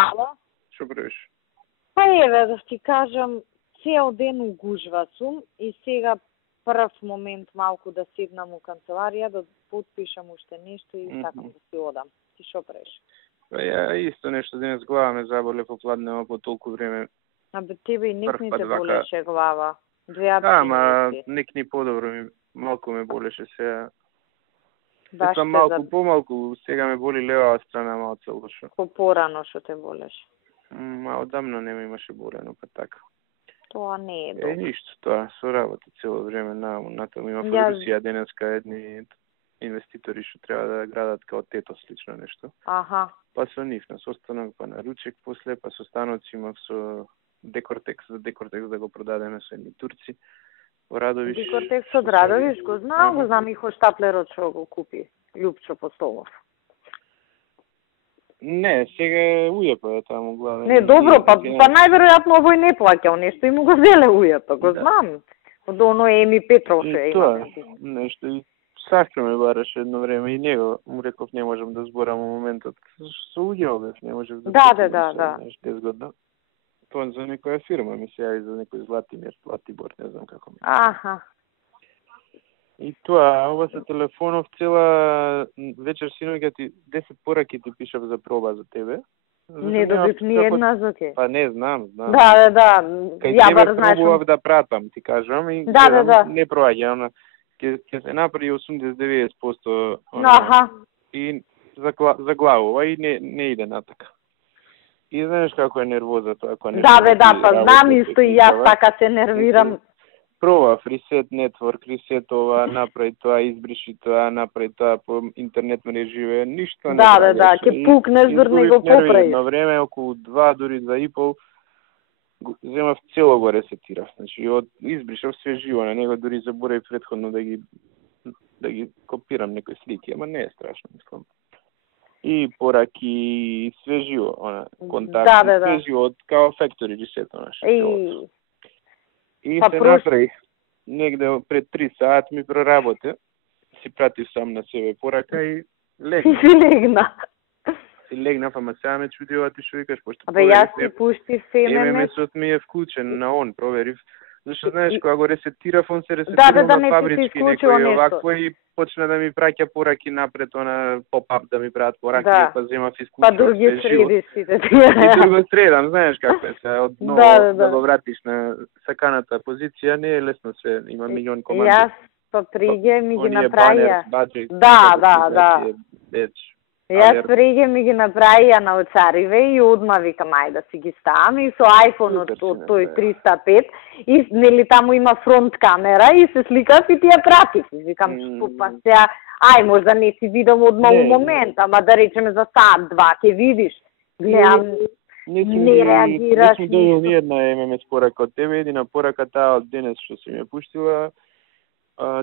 Ало? Што правиш? Па еве да ти кажам, цел ден у гужва сум и сега прв момент малку да седнам у канцеларија, да подпишам уште нешто и така да си одам. Ти шо правиш? Па ја исто нешто денес глава ме заболе попладнево по толку време. Абе тебе и ник не те вака. болеше глава. Две Ама ник ни подобро малку ме болеше сега. Баш Сам малку помалку, сега ме боли левава страна малце лошо. Порано што те болеше. Одамна не ме имаше болено, па така. Тоа не е добро. Ништо тоа, со работа цело време натаму има во Русија денеска едни инвеститори што треба да градат као тето слично нешто. Аха. Па со нив на состанок, па на ручек после, па со станоци имав со Декортекс да го продадеме со едни турци. Радовиш. Декортекс од Радовиш го знам и Хоштаплерот што го купи. Љупчо Постолов. Не, сега ујепа е таму главен. Не, добро, па најверојатно овој не плаќал нешто и му го зеле ујепа, го знам. Од оно Еми Петров што е. Тоа, нешто и Сашко ме бараше едно време и него му реков не можам да зборам во моментот. Со уѓео бев, не можев да. Да. 10 година. Тоа за некоја фирма ми се јави за некој Златибор, не знам како ми. Аха. И тоа, ова со телефонов цела вечер синоќа ти 10 пораки ти пишав за проба за тебе. Не добив ни една за те. Па не знам. Да. Ја бар знаеш. Пробував да пратам, ти кажам и да. Не проаѓа, она ќе се направи 80-90%. Аха. И заглавува и не иде натака. И знаеш како е нервоза тоа кога не. Да, па знам исто и јас така се нервирам. Пробав ресет нетворк, ресет ова, направи тоа, избриши тоа, направи тоа по интернет мрежи, ништо не. Да, ќе пукнеш дур него поправи. На време околу 2 дури 2,5 земав цело го ресетирав. Значи избришав све живо на него, дури заборав претходно да ги копирам некои слики, ама не е страшно, мислам. И пораки, све живо, контакти, све живо, као factory reset, И се направи. Негде пред 3 саат ми проработе. Си пратив сам на себе порака и легна. Си легна. Си легнав, ама сега ме чудила ти што викаш, пошто абе јас си пуштив ММС-от ми е вклучен на он, проверив. Зашто знаеш, кога го ресетирав, он се ресетирал на фабрички некои овакво и почна да ми праќа пораки напред, поп-ап да ми прават пораки, па земав исклучував. Па други среди сите. И друго средам, знаеш како е се, одново да го вратиш на саканата позиција, не е лесно се, има милион команди. Јас па приѓе ми ги направија. Да. Јас приѓе ми ги направија на оцариве и одма викам ајде да си ги ставам и со iPhone-от тој 305 и нели таму има фронт камера и се сликав и ти ја пратив. Викам па сега ај можда не си видам одма у момент, ама да речеме за саат-два ќе видиш. Гледам не реагираш. Не сум добил ни една ММС порака од тебе, едина порака таа од денес што си ми пуштила.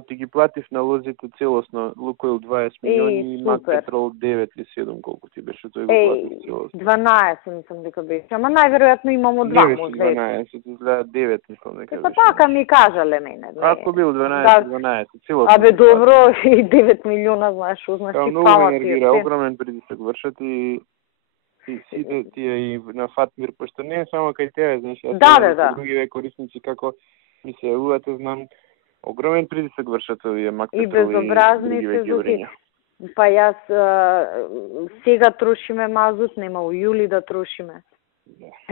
Ти ги платив налозите целосно, Лукойл 20 милиони, Макпетрол 9 или 7, колку ти беше, тој го платив целосно. 12 мислам дека беше, ама најверојатно имамо 2 може. 12, изгледа 9 мислам дека беше. Па така ми кажале мене. Ако бил 12, целосно. Абе добро, и 9 милиона, знаеш, што значи пала ти. Многу енергира, огромен притисок вршат и сите тие и на Фатмир, пошто не е само кај тебе, знаеш, да. Другиве корисници како ми се јавувате, знам, огромен притисок вршат овие Макпетрол и безобразни се зуки. Па јас сега трошиме мазут, нема у јули да трошиме.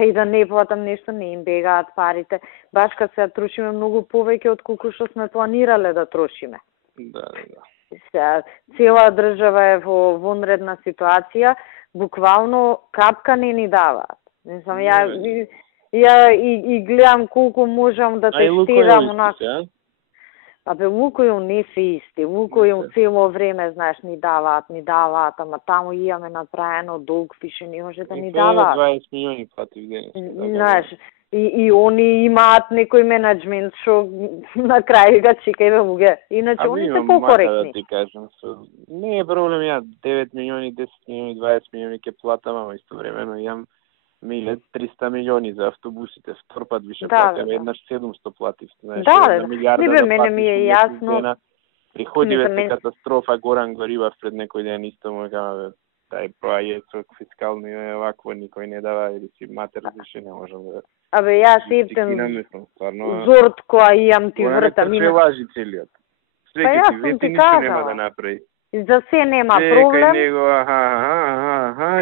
И да не платам нешто, не им бегаат парите. Баш кога се трошиме многу повеќе од колку што сме планирале да трошиме. Да. Цела држава е во вонредна ситуација, буквално капка не ни даваат. Не знам, ја и гледам колку можам да те штедам онака. Абе, Лукойл не се исти. Лукойл цело време, знаеш, ни даваат, ама таму имаме направено долг, више не може да ни даваат. 20 милиони платив денес. Знаеш, и они имаат некој менеджмент што на крај га чекајме луѓе. Иначе они се покоректни. Да ти кажам, не е проблем, ја 9 милиони, 10 милиони, 20 милиони ќе платам, ама истовремено имам 300 милиони за автобусите, втор пат више платам, еднаш 700 платив, знаеш, една милиарда да мене ми е јасно. Приходиве се катастрофа, Горан Горивав пред некој ден исто му кажа, Тај проаѓајќи од фискални вакво никој не дава или си матер зашто не можам да... Абе, јас ептен Зортко, а имам ти вртам. Тоа лажи целиот. Свеќе ти вети ништо нема да направи. За се нема проблем. Кај него,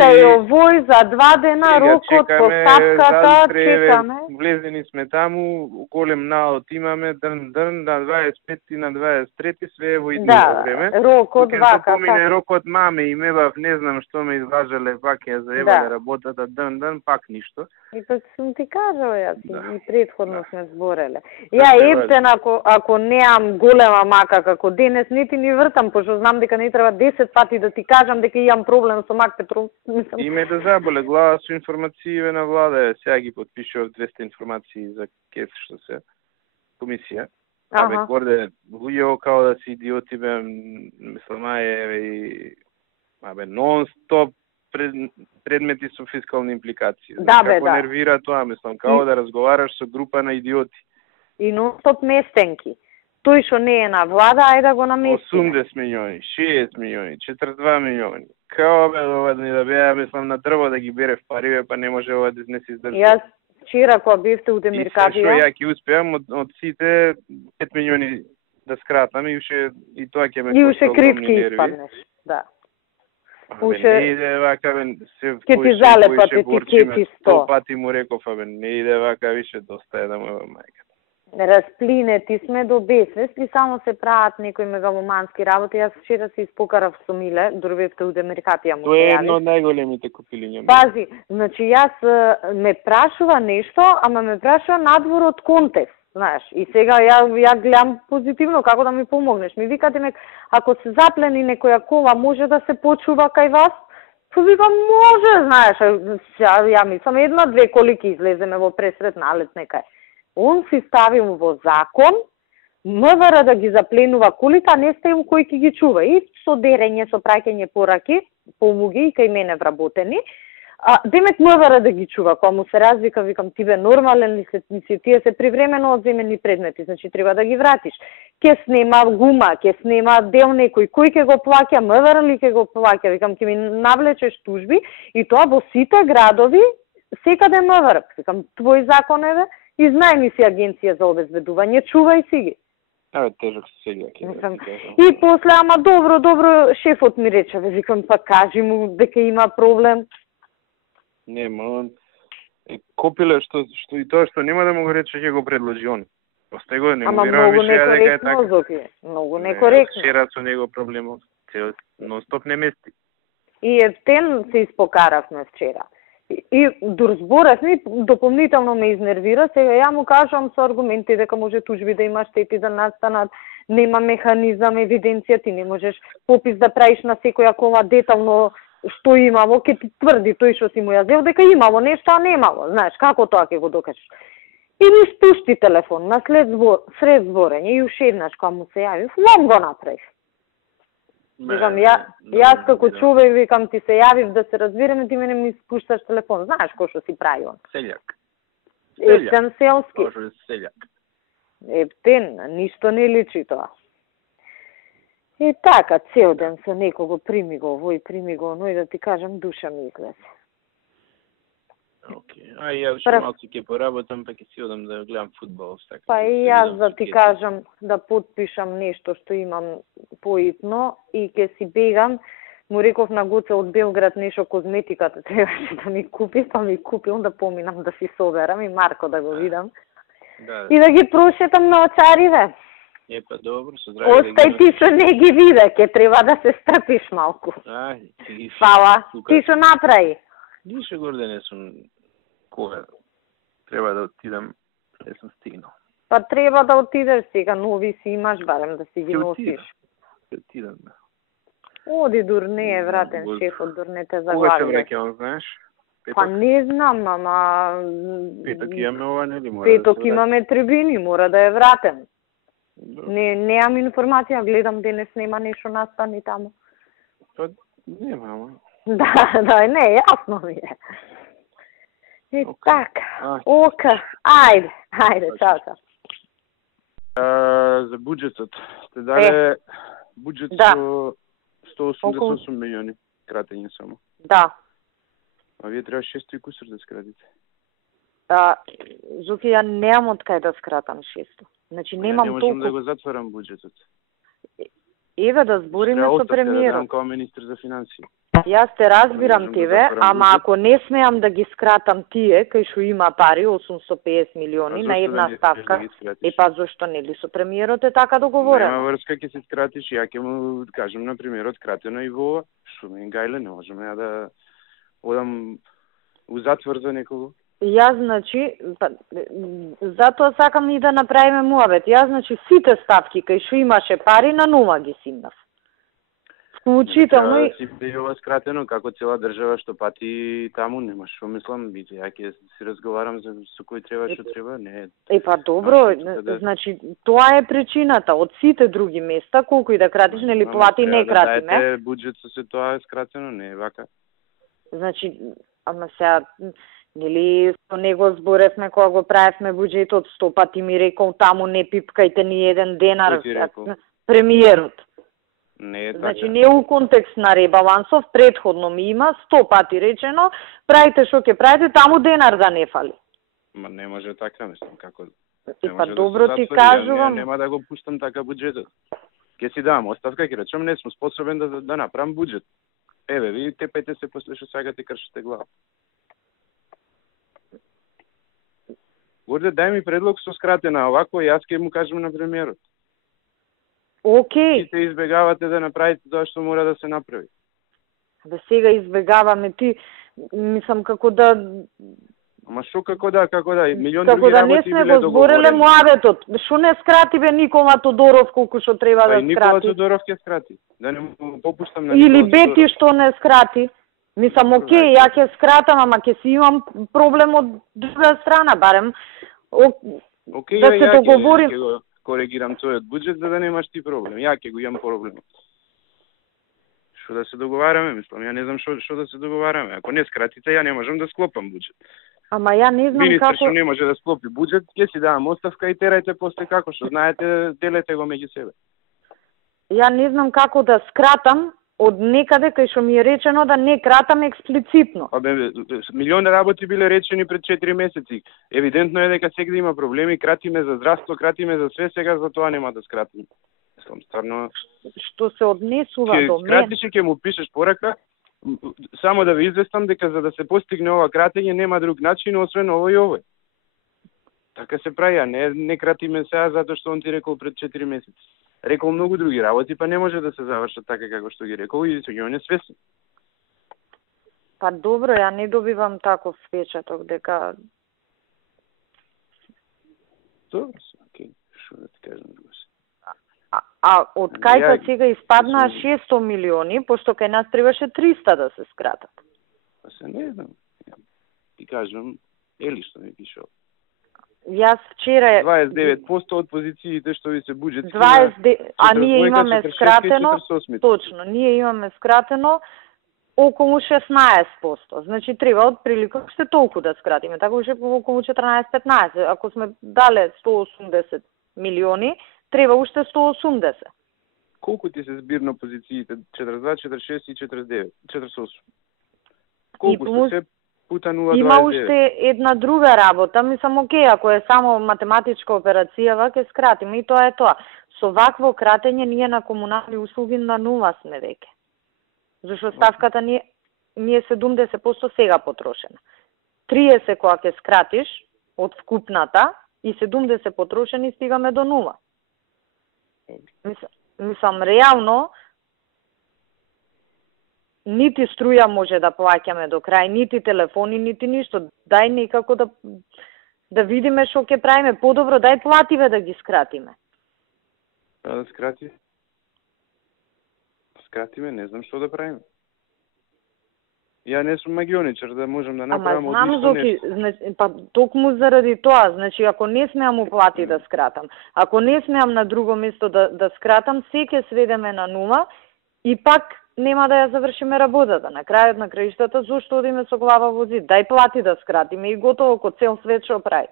Кај овој за 2 дена рокот, поставката, чекаме. Влезени сме таму, голем налот имаме, на 25 и на 23 све во идното време. Да, рокот вака. Помине рокот маме и мебав, не знам што ме изважале, пак ја заебале работата, пак ништо. И па сум ти кажал јас, и предходно сме збореле. Ја ептен, ако неам голема мака како денес, нити ни вртам, пошто знам дека не треба 10 пати да ти кажам дека имам проблем со Мак Петров. Име да заболе глава со информацииве на влада, сега ги подпишував 200 информации за КЕС што се комисија. Абе горде луѓе као да си идиоти бе, мислам и абе нон-стоп предмети со фискални импликации. Да, бе, како нервира тоа, мислам, као да разговараш со група на идиоти. И нон-стоп местенки. Тој што не е на влада, ајде да го намести. 80 милиони, 60 милиони, 42 милиони. Као бе ова да беа, мислам, на дрво да ги бере в париве, па не може ова да не се издржи. Јас вчера кога бевте у Демиркапија... И што ја ќе успеам од сите 5 милиони да скратам и уште и тоа ќе ме и уште кривки испаднеш, да. Уште не иде вака, бе, се ќе ти залепат етикети 100 пати му реков, абе, не иде вака, више доста е да му мајка. Расплинети сме до безвест и само се прават некои мегаломански работи. Јас вчера се испокарав со Миле, дори бевте у Демиркапија му се јави. Тоа е едно од најголемите купилиња. Пази, значи јас ме прашува нешто, ама ме прашува надвор од контекст, знаеш. И сега ја гледам позитивно како да ми помогнеш. Ми вика Демек, ако се заплени некоја кола, може да се почува кај вас? Па вика, може, знаеш. Ја мислам, 1-2 коли ќе излеземе во пресрет налет некај. Он си ставил во закон МВР да ги запленува колите, а не ставил кој ќе ги чува. И со дерење, со праќање пораки, полуѓе и кај мене вработени. Демек МВР да ги чува. Кога му се развика, викам, ти бе нормален ли си, тие се привремено одземени предмети, значи треба да ги вратиш. Ке снема гума, ке снема дел некој, кој ќе го плаќа, МВР ли ќе го плаќа, викам, ќе ми навлечеш тужби и тоа во сите градови, секаде МВР. Викам, твој закон е, и знај си агенција за обезбедување, чувај си ги. Абе, тежок селјак. И после, ама добро, шефот ми рече, викам, па кажи му дека има проблем. Нема, он копиле што и тоа што нема да му го рече, ќе го предложи он. Остай го, не му вирам више ја дека е така. Зоки, многу некоректно. Шерат со него проблемот, нон-стоп не мести. И ептен се испокаравме вчера. И дурзборавме, дополнително ме изнервира, сега ја му кажам со аргументи дека може тужби да има штети да настанат, нема механизам, евиденција, ти не можеш попис да правиш на секоја кола детално што имало, ке ти тврди тој што си му ја зел дека имало нешто, а немало, знаеш, како тоа ќе го докажеш. И ми спушти телефон на сред зборење и уште еднаш кога му се јави, лом го направив. Викам, јас како човек, викам, ти се јавив да се разбереме, ти мене ми спушташ телефон. Знаеш кој што си прави он? Селјак. Ептен селски. Кожо селјак. Ептен, ништо не личи тоа. И така, цел ден со некого прими го оној, да ти кажам, душа ми излезе. Океј. Ја уште малку ќе поработам, па ќе си одам да гледам фудбал. Па и јас да ти кажам да подпишам нешто што имам поитно и ќе си бегам. Му реков на Гоце од Белград нешто козметиката требаше да ми купи, па ми купил да поминам да си соберам и Марко да го видам. Да. И да ги прошетам на очариве. Епа, добро, со здравје. Остај ти што не ги виде, ќе треба да се стрпиш малку. Фала. Ти што направи? Ништо горде не сум кога. Треба да отидам, не сум стигнал. Па треба да отидеш сега, нови си имаш, барем да си ги носиш. Ќе отидам, да. Оди, дур не е вратен шефот, дур не те заглавија. Кога ќе враќам, знаеш? Па не знам, ама... Петок имаме ова, нели мора Петок имаме трибини, мора да е вратен. Неам информација, гледам денес нема нешто настани таму. Па нема, ама. Да, не, јасно ми е. И така, ока, ајде, чао. За буџетот, сте дале буџет со 188 милиони. кратење само. Да. А вие треба 600 и кусур да скратите. Зуки, ја немам од кај да скратам 600. Значи немам толку. Не можам да го затворам буџетот. Еве да збориме со премиерот. Да како министр за финансии. Јас те разбирам тебе, ама ако не смеам да ги скратам тие, кај што има пари, 850 милиони на една ставка, па зошто нели со премиерот е така договорено? Нема врска, ќе се скратиш, ја ќе му кажам на премиерот кратено и во ова, што ми гајле, не можам ја да одам у затвор за некого. Јас, значи, затоа сакам и да направиме муабет. Јас, значи, сите ставки кај што имаше пари, на нула ги симнав. Вклучително и... Си ова скратено, како цела држава што пати таму, нема што мислам, биде, ја ќе си разговарам за со кој треба, што треба, не... Па добро, значи, тоа е причината. Од сите други места, колку и да кратиш, нели плати, не кратиме. Да дајте буџет со се тоа е скратено, не е вака. Значи, ама сега... Нели со него зборевме кога го правевме буџетот, 100 пати ми рекол таму не пипкајте ни еден денар. Премиерот. Не е така. Значи не у контекст на ребалансов, претходно ми има 100 пати речено, правите што ќе правите, таму денар да не фали. Ма не може така, мислам, како... Па добро ти кажувам. Нема да го пуштам така буџетот. Ќе си давам оставка, ќе речем, не сум способен да направам буџет. Еве, ви тепете се после што сакате кршите глава. Горде, дај ми предлог со скратена, овако јас ќе му кажам на премиерот. Океј. Ти се избегавате да направите тоа што мора да се направи. Да сега избегаваме, ти, мислам, како да... Ама шо како да, милион како други да работи биле договорени. Како да не сме го збореле муабетот. Шо не скрати бе Никола Тодоров колку што треба да скрати? Никола Тодоров ќе скрати. Да не му попуштам на Или Бети што не скрати. Мислам, океј, ја ќе скратам, ама ќе си имам проблем од друга страна, барем. Океј, да се договорим. Ќе го коригирам тојот буџет за да немаш ти проблем. Ја ќе го имам проблем. Што да се договараме, мислам, ја не знам што да се договараме. Ако не скратите, ја не можам да склопам буџет. Ама ја не знам Министр како... што не може да склопи буџет, ќе си давам оставка и терајте после како што знаете, делете го меѓу себе. Ја не знам како да скратам од некаде кај што ми е речено да не кратам експлицитно. Милион работи биле речени пред 4 месеци. Евидентно е дека сега има проблеми, кратиме за здравство, кратиме за све, сега за тоа нема да скратиме. Мислам, стварно... Што се однесува до мен... Скратиш ќе му пишеш порака, само да ве известам дека за да се постигне ова кратење нема друг начин, освен овој и овој. Така се прави, а не кратиме сега затоа што он ти рекол пред 4 месеци. Рекол многу други работи, па не може да се завршат така како што ги рекол и се он е свесен. Па добро, ја не добивам таков впечаток дека... Добро, окей, што да ти кажам друго се. А од кајка сега испаднаа 600 милиони, пошто кај нас требаше 300 да се скратат? Па се не знам. Ти кажам, ели што ми пишал. Јас вчера... 29% од позициите што ви се буџетски... А ние имаме скратено... Точно, ние имаме скратено околу 16%. Значи треба од прилика уште толку да скратиме. Така уште околу 14-15. Ако сме дале 180 милиони, треба уште 180. Колку ти се збирно позициите? 42, 46 и 49? 48. Колку се пута 0,29? Има уште една друга работа. Мислам, окей, ако е само математичка операцијава, ќе скратиме и тоа е тоа. Со вакво кратење ние на комунални услуги на нула сме веќе. Зашто ставката ни е 70% сега потрошена. 30 кога ќе скратиш од вкупната и 70 потрошени стигаме до нула. Мислам, реално, нити струја може да плаќаме до крај, нити телефони, нити ништо. Дај некако да видиме што ќе правиме. Подобро, дај плативе да ги скратиме. Да скрати. Скратиме, не знам што да правиме. Ја не сум магионичар да можам да направам од ништо нешто. Па токму заради тоа, значи ако не смеам му плати да скратам, ако не смеам на друго место да скратам, се ќе сведеме на нула и пак нема да ја завршиме работата. На крајот на краиштата, зошто одиме со глава во зид? Дај плати да скратиме и готово, ко цел свет што прави.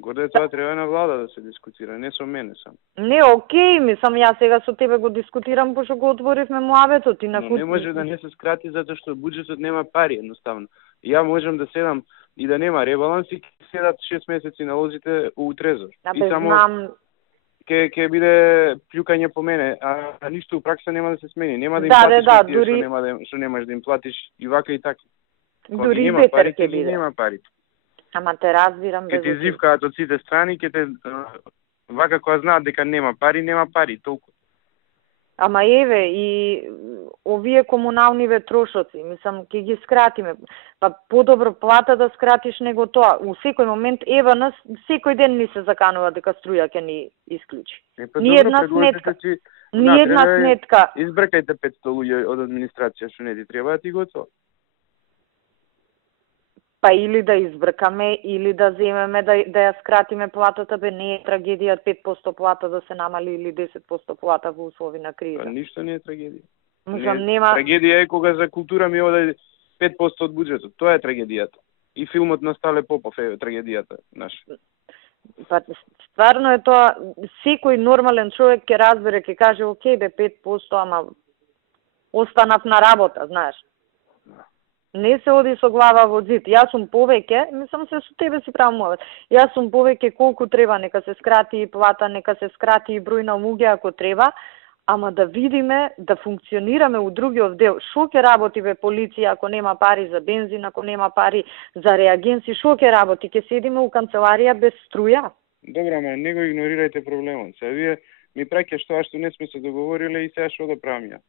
Горде тоа треба на влада да се дискутира, не со мене сам. Не, окей, мислам, јас сега со тебе го дискутирам, пошто го отворивме муабетот. Но не може да не се скрати, затоа што буџетот нема пари, едноставно. Ја можам да седам и да нема ребаланс и седат 6 месеци на лозите у трезор. И само знам... ќе биде плюкање по мене, а ништо у пракса нема да се смени. Нема да им платиш дури... што немаш да им платиш и вака и така. Дури бетер ќе биде. Нема пари. Ама те разбирам. Ке ти зивкаат од сите страни, ке те вака кога знаат дека нема пари, толку. Ама еве и овие комуналниве трошоци, мислам, ќе ги скратиме. Па подобро плата да скратиш него тоа. У секој момент, ева нас, секој ден ни се заканува дека струја ќе ни исклучи. Ни една сметка. Ни една сметка. Избркајте 500 луѓе од администрација што не ти треба, ти готово. Па или да избркаме, или да земеме да ја скратиме платата, бе не е трагедија 5% плата да се намали или 10% плата во услови на криза. Па ништо не е трагедија. Нема... Трагедија е кога за култура ми одаде 5% од буџетот. Тоа е трагедијата. И филмот на Стале Попов е трагедијата наша. Па стварно е тоа, секој нормален човек ќе разбере, ќе каже, окей бе 5%, ама останав на работа, знаеш. Не се оди со глава во зид. Јас сум повеќе, мислам се со тебе си правам мовет. Јас сум повеќе колку треба, нека се скрати и плата, нека се скрати и број на луѓе ако треба, ама да видиме, да функционираме у другиот дел. Шо ќе работи бе полиција ако нема пари за бензин, ако нема пари за реагенси, шо ќе работи? Ќе седиме у канцеларија без струја? Добра, ама не го игнорирајте проблемот. Сега вие ми праќаш тоа што не сме се договориле и сега што да правам ја?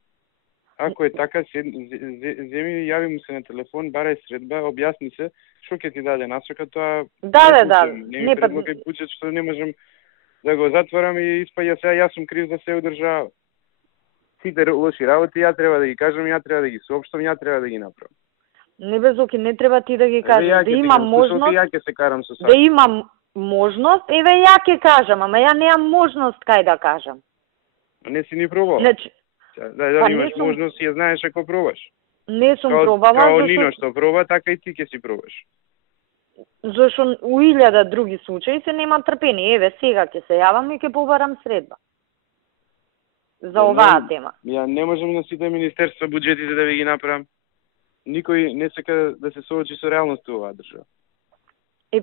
Ако е така, земи, јави му се на телефон, барај средба, објасни се, што ќе ти даде насока, тоа... Да. Не предлогај буџет што не можам да го затворам и испаѓа сега, јас сум крив за се одржава. Сите лоши работи, ја треба да ги кажам, ја треба да ги соопштам, ја треба да ги направам. Не безоки, не треба ти да ги кажеш, да имам можност... Ја ќе се карам со да имам можност, еве ја ќе кажам, ама ја неам можност кај да кажам. Не си ни пробала. Значи, да имаш можност, ја знаеш ако пробаш. Не сум пробала. Као Нино што проба, така и ти ќе си пробаш. Зашо у 1000 други случаи се нема трпение. Еве, сега ќе се јавам и ќе побарам средба. За оваа тема. Ја не можам на сите министерства буџетите да ви ги направам. Никој не сака да се соочи со реалноста оваа држава.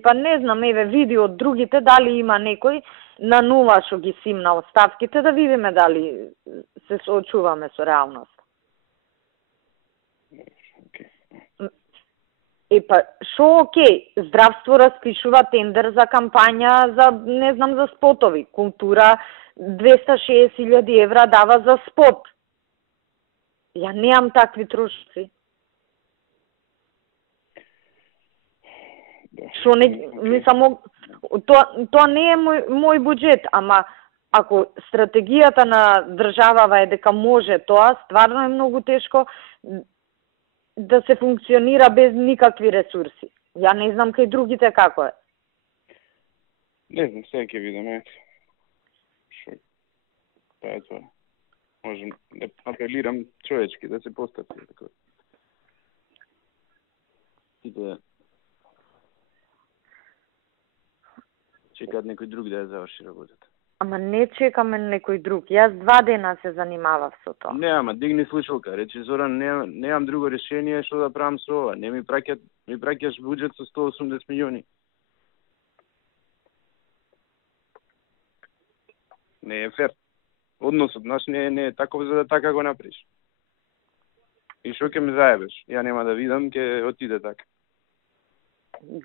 Па не знам, еве, види од другите дали има некој на нула што ги симна оставките, да видиме дали се соочуваме со реалност. Па, шо окей, здравство распишува тендер за кампања за, не знам, за спотови. Култура 260.000 евра дава за спот. Ја неам такви трошоци. Шо не, мислам, тоа не е мој буџет, ама ако стратегијата на државава е дека може тоа, стварно е многу тешко да се функционира без никакви ресурси. Ја не знам кај другите како е. Не знам, сега ќе видиме. Тоа е тоа. Можем да апелирам човечки да се постапи. И да чекаат некој друг да ја заврши работата. Ама не чекаме некој друг. Јас 2 дена се занимавав со тоа. Не, ама дигни слушалка. Речи Зоран, немам друго решение што да правам со ова. Не ми праќаш буџет со 180 милиони. Не е фер. Односот наш не е таков за да така го направиш. И што ќе ме заебеш? Ја нема да видам, ќе отиде така.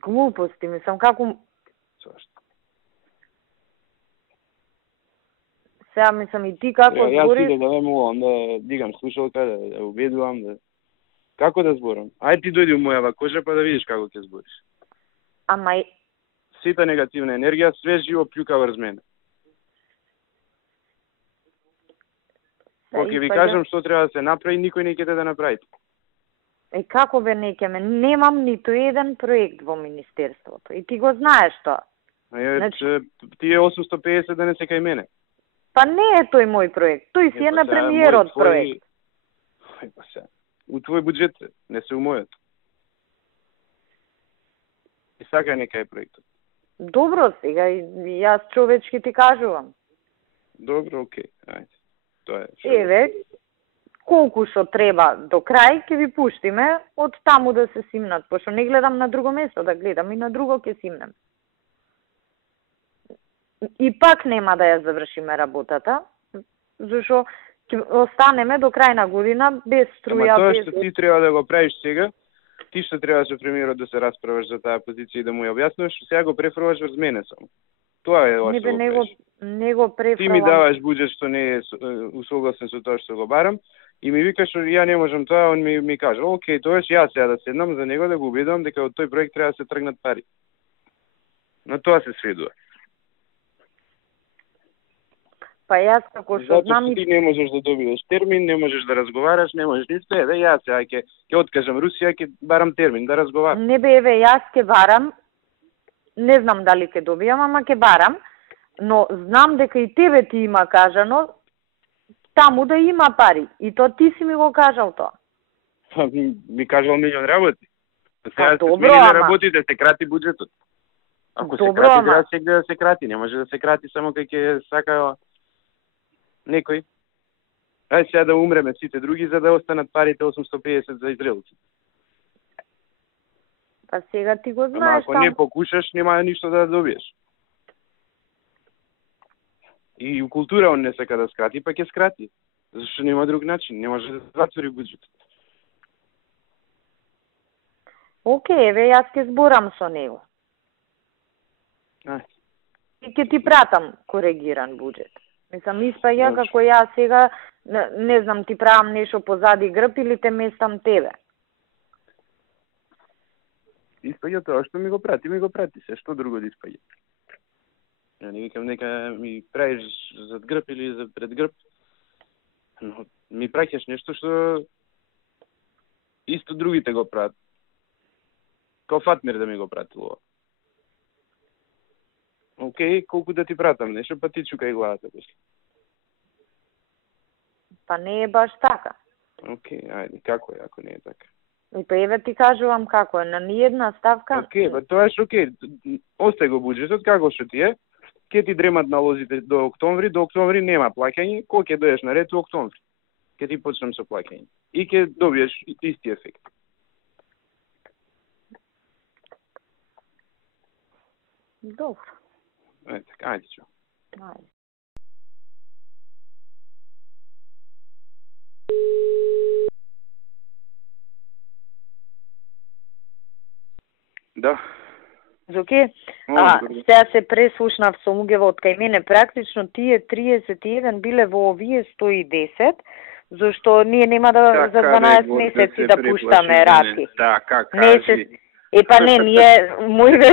Глупости, мислам, како... Зашто? Сега мислам и ти како збори... Јас иде да вемувам, да дигам слушалка, да убедувам, да... Како да зборам? Ајде ти дојди у мојава кожа па да видиш како ќе збориш. Ама... Сита негативна енергија, све живо плюка врз мене. Кога ќе ви кажам што треба да се направи, никој не ќе да направи. Како бе не ќе ме? Немам ниту еден проект во министерството. И ти го знаеш тоа. Значи... Тие 850 да не се кај мене. Па не е тој мој проект. Тој си е на премиерот проект. У твој буџет, не се у мојот. И сака нека е проектот. Добро, сега јас човечки ти кажувам. Добро, окей, ајде. Тоа е. Еве, колку што треба до крај ќе ви пуштиме, од таму да се симнат, пошто не гледам на друго место да гледам и на друго ќе симнем. И пак нема да ја завршиме работата, зашо ќе останеме до крај на година без струја, тоа без... што ти треба да го правиш сега, ти што треба со премиерот да се расправаш за таа позиција и да му ја објаснуваш, сега го префрлаш врз мене само. Тоа е ова што го правиш. Не го префрлам. Ти ми даваш буџет што не е усогласен со тоа што го барам и ми викаш ја не можам тоа, он ми каже, окей, тоа јас сега да седнам за него да го убедувам дека од тој проект треба да се тргнат пари. На тоа се сведува. Па јас како што знам и ти не можеш да добиеш термин, не можеш да разговараш, не можеш ништо, еве јас сега ќе откажам Русија, ќе барам термин да разговарам. Не бе, еве јас ќе барам, не знам дали ќе добијам, ама ќе барам, но знам дека и тебе ти има кажано таму да има пари и то ти си ми го кажал тоа. Ми кажал милион работи. Сега се добро, смени работите, се крати буџетот. Ако добро, се крати, треба сега да се крати, не може да се крати само кај ќе сака некој. Ајде сега да умреме сите други за да останат парите 850 за израелци. Па сега ти го знаеш. Ама ако не покушаш, нема ништо да добиеш. И у култура он не сака да скрати, па ќе скрати. Зашто нема друг начин, не може да затвори буџетот. Океј, еве јас ќе зборам со него. И ќе ти пратам коригиран буџет. Мислам, испаја како јас сега, не знам, ти правам нешто позади грб или те местам тебе. Испаѓа тоа што ми го прати се, што друго да испаѓа. Ја не викам нека ми правиш зад грб или за пред грб, но ми праќаш нешто што исто другите го прават. Као Фатмир да ми го пратил ова. Океј, колку да ти пратам нешто, па ти чукај главата после. Па не е баш така. Океј, ајде, како е, ако не е така? И па еве ти кажувам како е, на ниједна ставка... Океј, па тоа е океј. Остај го буџетот, како што ти е, ќе ти дремат налозите до октомври нема плаќање, кога ќе дојдеш на ред во октомври, ќе ти почнем со плаќање. И ќе добиеш исти ефект. Добро. Ајде, чу. Ајде. Да. Зоке, сега се преслушнав со Мугева од кај мене, практично тие 31 биле во овие 110, зашто ние нема да за 12 месеци да пуштаме рати. Да, как кажи. Епа не, ние мојве...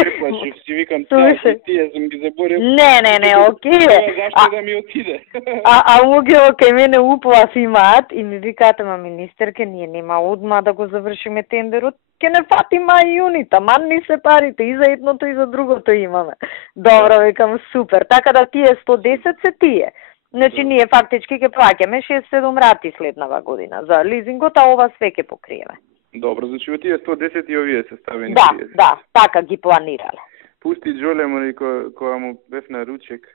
Си викам, тие сум ги заборил. Не, окей. Зашто да ми отиде? А Мугева кај мене уплав имаат и ми викаат, ама министерке, ние нема одма да го завршиме тендерот, ќе не фати мај и јуни, таман ни се парите, и за едното и за другото имаме. Добро, викам, супер. Така да тие 110 се тие. Значи, ние фактички ќе плаќаме 6-7 рати следнава година за лизингот, а ова све ќе покриеме. Добро, значи тие 110 и овие се ставени. Да, така ги планирале. Пусти Джоле му кога му бев на ручек.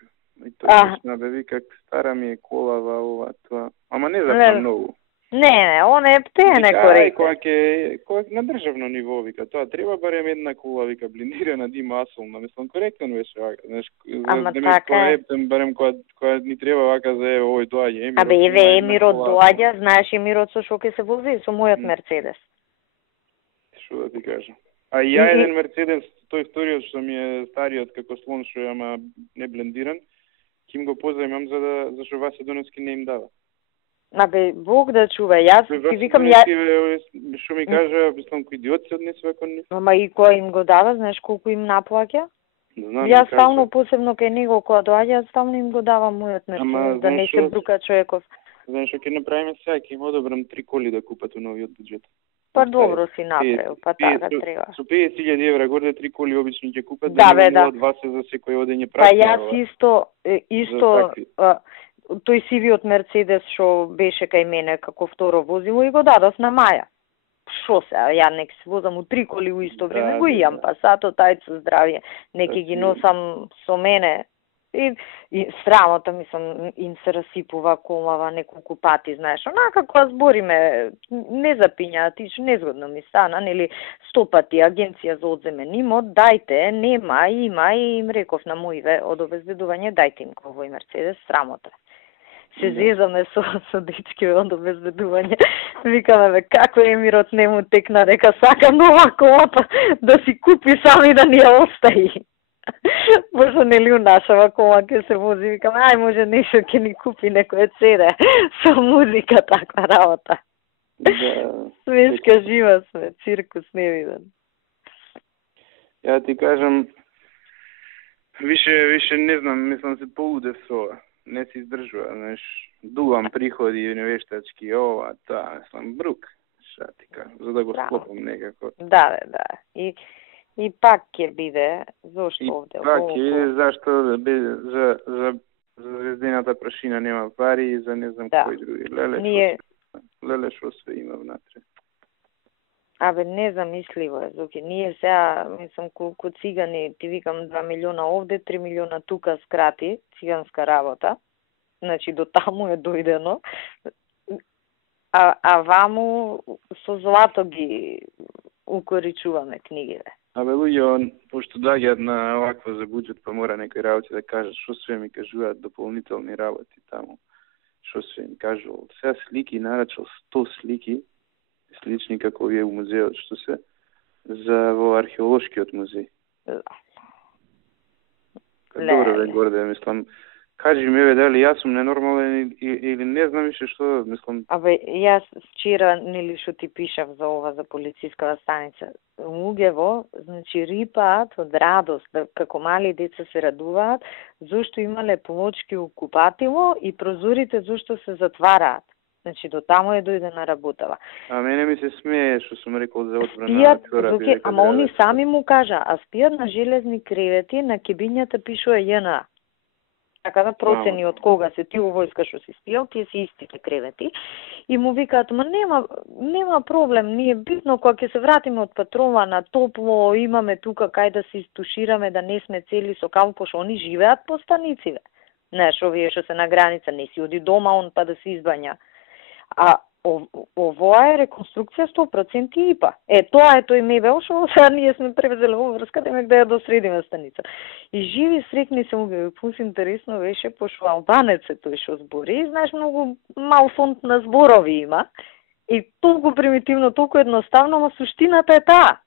И тој набеви как стара ми е колава ова тоа. Ама не за многу. Не, он е птене коректно. Кога на државно ниво, вика, тоа треба барем една кола, вика, блиндирана да има асфалт, намислам коректен беше вака, знаеш, ама да ми така поептем барем кога ни треба вака за овој доаѓа Емирот. Абе, еве Емирот доаѓа, знаеш Емирот со што ќе се вози, со мојот Мерцедес. Што да ти кажам? А ја еден Мерцедес, тој вториот што ми е стариот како слон што е ама не блендиран, ќе им го позајмам за што Васе Доневски не им дава. Абе, Бог да чува, јас ти викам Што ми кажа, мислам кој идиот се однесува кон нив. Ама и кој им го дава, знаеш колку им наплаќа? Јас стално посебно кај него кога доаѓа, стално им го давам мојот Мерцедес, да не се брука човеков. Знаеш што ќе направиме сега, ќе им одобрам 3 коли да купат у новиот буџет. Па добро си направил, па така треба. Со 50.000 евра горе 3 коли обично ќе купат, да од вас за секој одење праќа. Па јас исто тој сивиот Мерцедес што беше кај мене како второ возило и го дадов на Маја. шо се, ја нека се возам у 3 коли у исто време, го имам, па сато тајцо здравје, нека ги носам со мене. И срамота, мислам, им се расипува комава неколку пати, знаеш, онака кога збориме, не запињаат, незгодно ми стана, нели, 100 пати агенција за одземен имот, дајте, нема, има, и им реков на моиве од обезбедување, дајте им овој Мерцедес, срамота. Се зезаме со дечки од обезбедување, викаме, бе, како Емирот не му текна, дека сака нова кола, па да си купи сами да ни ја остави. Може нели у нашава кола ке се вози, викам, ај може нешто ќе ни купи некој CD со музика, таква работа. Да. Смешка жива сме, циркус невиден. Ја ти кажам, више не знам, мислам се полудев со ова. Не се издржува, знаеш, дугам приходи универзитетски, ова, таа, мислам, брук, ша ти кажам, за да го склопам некако. Да. И пак ќе биде, зошто овде? И пак ќе биде, зашто за звездената прашина нема пари и за не знам кој други. Леле шо све има внатре. Абе, незамисливо е, Зоки. Ние сега, мислам, колку цигани, ти викам 2 милиона овде, 3 милиона тука скрати, циганска работа. Значи, до таму е дојдено. А ваму со злато ги укоричуваме книгите. Абе, луѓе, пошто доаѓаат на оваква за буџет, па мора некои работи да кажат, шо све ми кажуваат дополнителни работи таму. Шо све ми кажувал. Сега слики, нарачал 100 слики, слични како вие у музеот, што се, за во археолошкиот музеј. Добро бе, горде, мислам, кажи ми, бе, дали јас сум ненормален или не знам више што, мислам... Абе, јас вчера, нели, што ти пишав за ова, за полицискава станица, луѓево, значи, рипаат од радост, како мали деца се радуваат, зашто имале плочки у купатило и прозорите зашто се затвараат. Значи, до таму е дојдена работава. А мене ми се смее, што сум рекол за отбрана. Спијат, ама они сами му кажа, а спијат на железни кревети, на кебињата пишува JNA. Така да процени од кога се ти у војска што си спијал, тие се истите кревети. И му викаат, ма нема проблем, ние битно кога ќе се вратиме од патрова на топло, имаме тука кај да се истушираме, да не сме цели со каву, пошто они живеат по станиците. Знаеш, овие што се на граница, не си оди дома, он па да се избања. А овоа е реконструкција 100% ИПА. Тоа е тој мебел што сега ние сме превезели во врска демек да ја досредиме станица. И живи срекни се му пус интересно беше пошто албанец е тој што збори. И знаеш, многу мал фонд на зборови има. И толку примитивно, толку едноставно, но суштината е таа.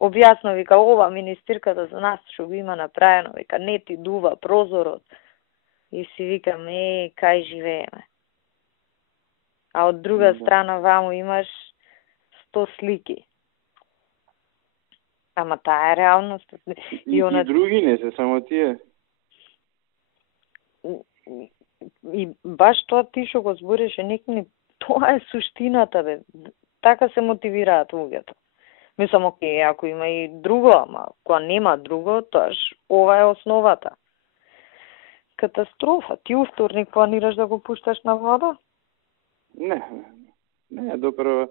Објасно, вика, ова министерката за нас што го има направено, вика, не ти дува прозорот. И си викам, кај живееме. А од друга страна ваму имаш 100 слики. Ама таа е реалност. И други не се, само тие. И баш тоа ти што го збореше, некни, тоа е суштината, бе. Така се мотивираат луѓето. Мислам, окей, ако има и друго, ама кога нема друго, тоаш ова е основата. Катастрофа. Ти у вторник планираш да го пушташ на вода? Не, допро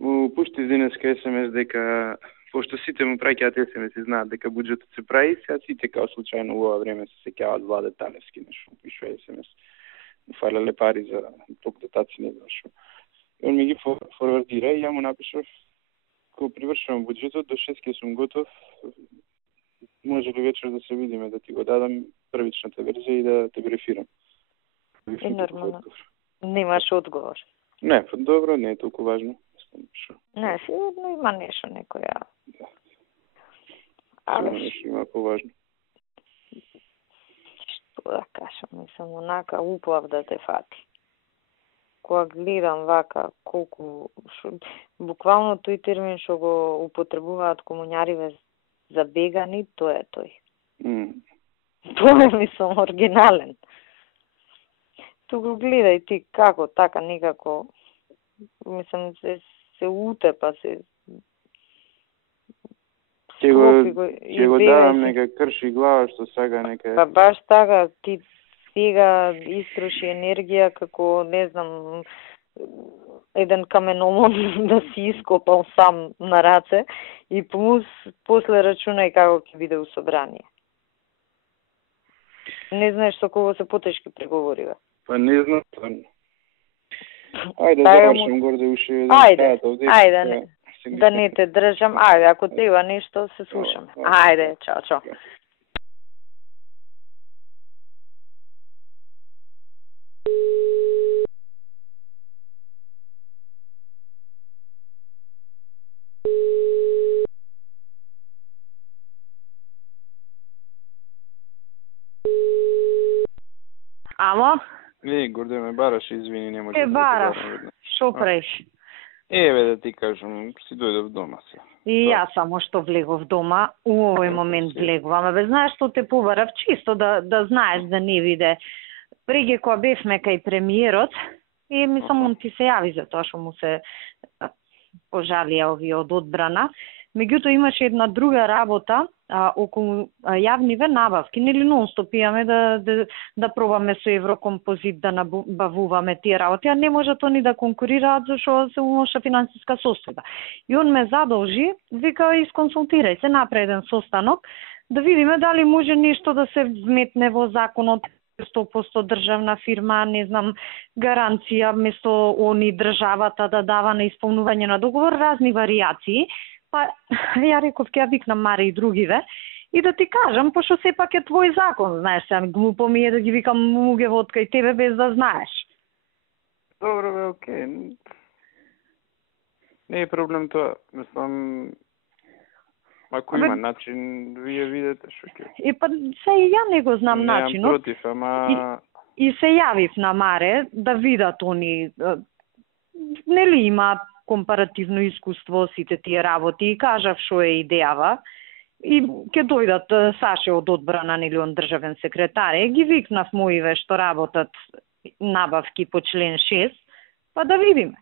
му пушти денеска СМС дека, пошто сите му праќаат СМС и знаат дека буџетот се прави, сега сите као случајно во ова време се сеќаваат Владе Талевски, нешто пишува СМС. Му фалеле пари за ток дотаци, не знам шо. И он ми ги форвардира и ја му напишав, кога привршувам буџетот, до 6 ке сум готов, може ли вечер да се видиме, да ти го дадам првичната верзија и да те брефирам. И нормално. Немаш одговор. Не, добро, не е толку важно. Не, сигурно има нешто некоја. Да. Абе, нешто има поважно. Што да кажам, мислам, онака уплав да те фати. Кога гледам вака, колку... Буквално тој термин што го употребуваат комуњариве за бегани, тоа е тој. Тоа е, мислам, оригинален. Ту го гледај ти како, така некако, мислам, се утепа, се... Ќе го давам нека крши глава, што сега нека... Па баш така, ти сега истроши енергија како, не знам, еден каменолом да си ископал сам на раце и после рачунај како ќе биде у собрание. Не знаеш со кого се потешки преговори, бе? Па не знам. Ајде, завршам горде уши. Ајде, да не те држам. Ајде, ако треба нешто, се слушам. Ајде, чао. Ало? Горде ме бараш, извини, не може да бараш, шо правиш? Еве да ти кажам, си дојдов дома се. И јас само што влегов дома, у овој момент влегувам. Бе, знаеш што те побарав, чисто да знаеш да не виде. Преге кога бевме кај премиерот, и мислам, он ти се јави за тоа што му се пожалија овие од одбрана. Меѓутоа имаше една друга работа околу јавниве набавки. Нели нон-стоп имаме да пробаме со Еврокомпозит да набавуваме тие работи, а не можат они да конкурираат зашто се лоша финансиска состојба. И он ме задолжи, вика, исконсултирај се, направи еден состанок, да видиме дали може нешто да се вметне во законот, 100% државна фирма, не знам, гаранција, место они државата да дава на исполнување на договор, разни варијации. Па, ја реков, ќе ја викнам Маре и другиве и да ти кажам, пошто сепак е твој закон, знаеш, сега глупо ми е да ги викам мугево од кај тебе без да знаеш. Добро, бе, окей. Не е проблем тоа, мислам, ако има начин, вие видите што ќе. И па, се и ја не го знам начинот. Неам против, ама... И се јавив на Маре да видат они, нели има компаративно искуство сите тие работи и кажав што е идејава и ќе дојдат Саше од одбрана, нели он државен секретар, ги викнав моиве што работат набавки по член 6, па да видиме.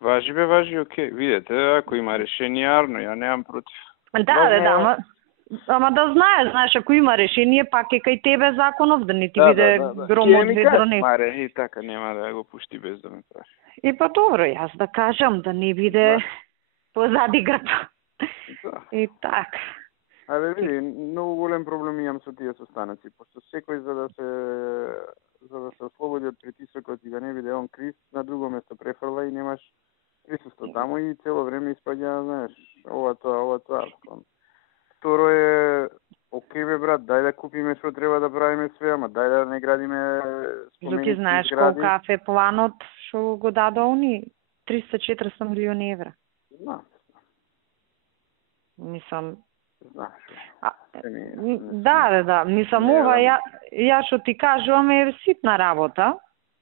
Важи, окей, видете, ако има решение, арно, ја немам против. Да, ама да знаеш, ако има решение, пак е кај тебе законов, да не ти биде гром од ведроне. Маре, и така нема да го пушти без да ме праши. И па добро, јас да кажам, да не биде позади грб. И така. Абе, види, многу голем проблем имам со тие состаноци, пошто секој за да се ослободи од притисокот и да не биде он криз, на друго место префрла и немаш присуство таму и цело време испаѓа, знаеш, ова тоа. Второ е, окей бе брат, дај да купиме што треба да правиме све, ама дај да не градиме споменици. Ти знаеш колкав е планот што го даде они 300-400 милиони евра. Да. Мислам, знаеш. Да, мислам ова ја што ти кажувам е ситна работа.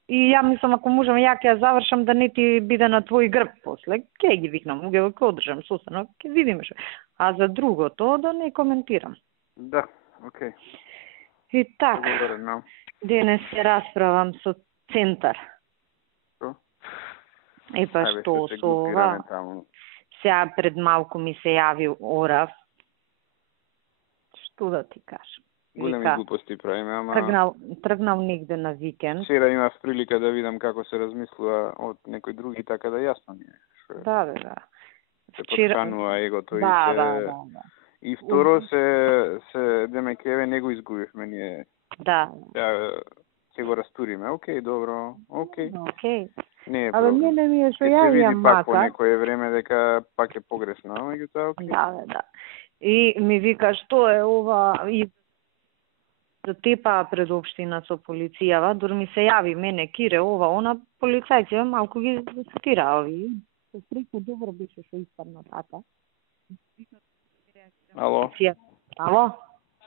И ја мислам, ако можам, ја ќе ја завршам да не ти биде на твој грб после. Ке ги викнам, ќе одржам состанок, ќе видиме што. А за другото да не коментирам. Да, окей. И така, денес се расправам со Центар. Што? И па што со ова? Сега пред малку ми се јави Орав. Што да ти кажам? Големи глупости правиме, ама... Тргнал негде на викенд. Вчера имав прилика да видам како се размислува од некои други, така да јасно ми е. Да. Се подканува егото да. И второ се демекеве не го изгубивме ние. Да. Ќе го растуриме. Окей, добро. Окей. Не е проблем. Абе, не ми е што ја види пак по некое време дека пак е погресно, меѓутоа окей. Да. И ми вика што е ова и да тепа пред општина со полицијава, дури ми се јави мене Кире, ова, она, полицајци малку ги стира ови. Се среќу добро беше што испадна така. Ало?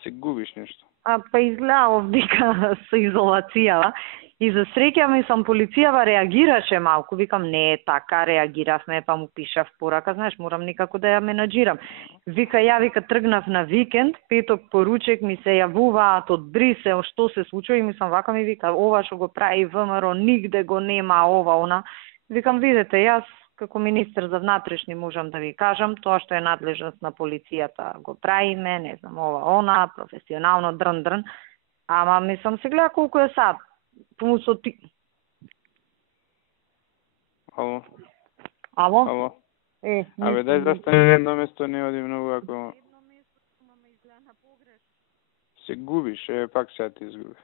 Се губиш нешто. Па изгледа овдека со изолацијава. И за среќа мислам полицијава реагираше малку, викам не така, реагиравме, па му пишав порака, знаеш, морам некако да ја менаџирам. Вика тргнав на викенд, петок поручек ми се јавуваат од Брисел, што се случува и мислам вака ми вика, ова што го прави ВМРО, нигде го нема ова, она. Викам, видете, јас како министер за внатрешни можам да ви кажам, тоа што е надлежност на полицијата го правиме, не знам, ова, она, професионално, дрн, ама мислам се гледа колку е сад. Ало. Ало? Ало. Абе, дај застани едно место, не оди многу, ако... Се губиш, пак сега те изгуби.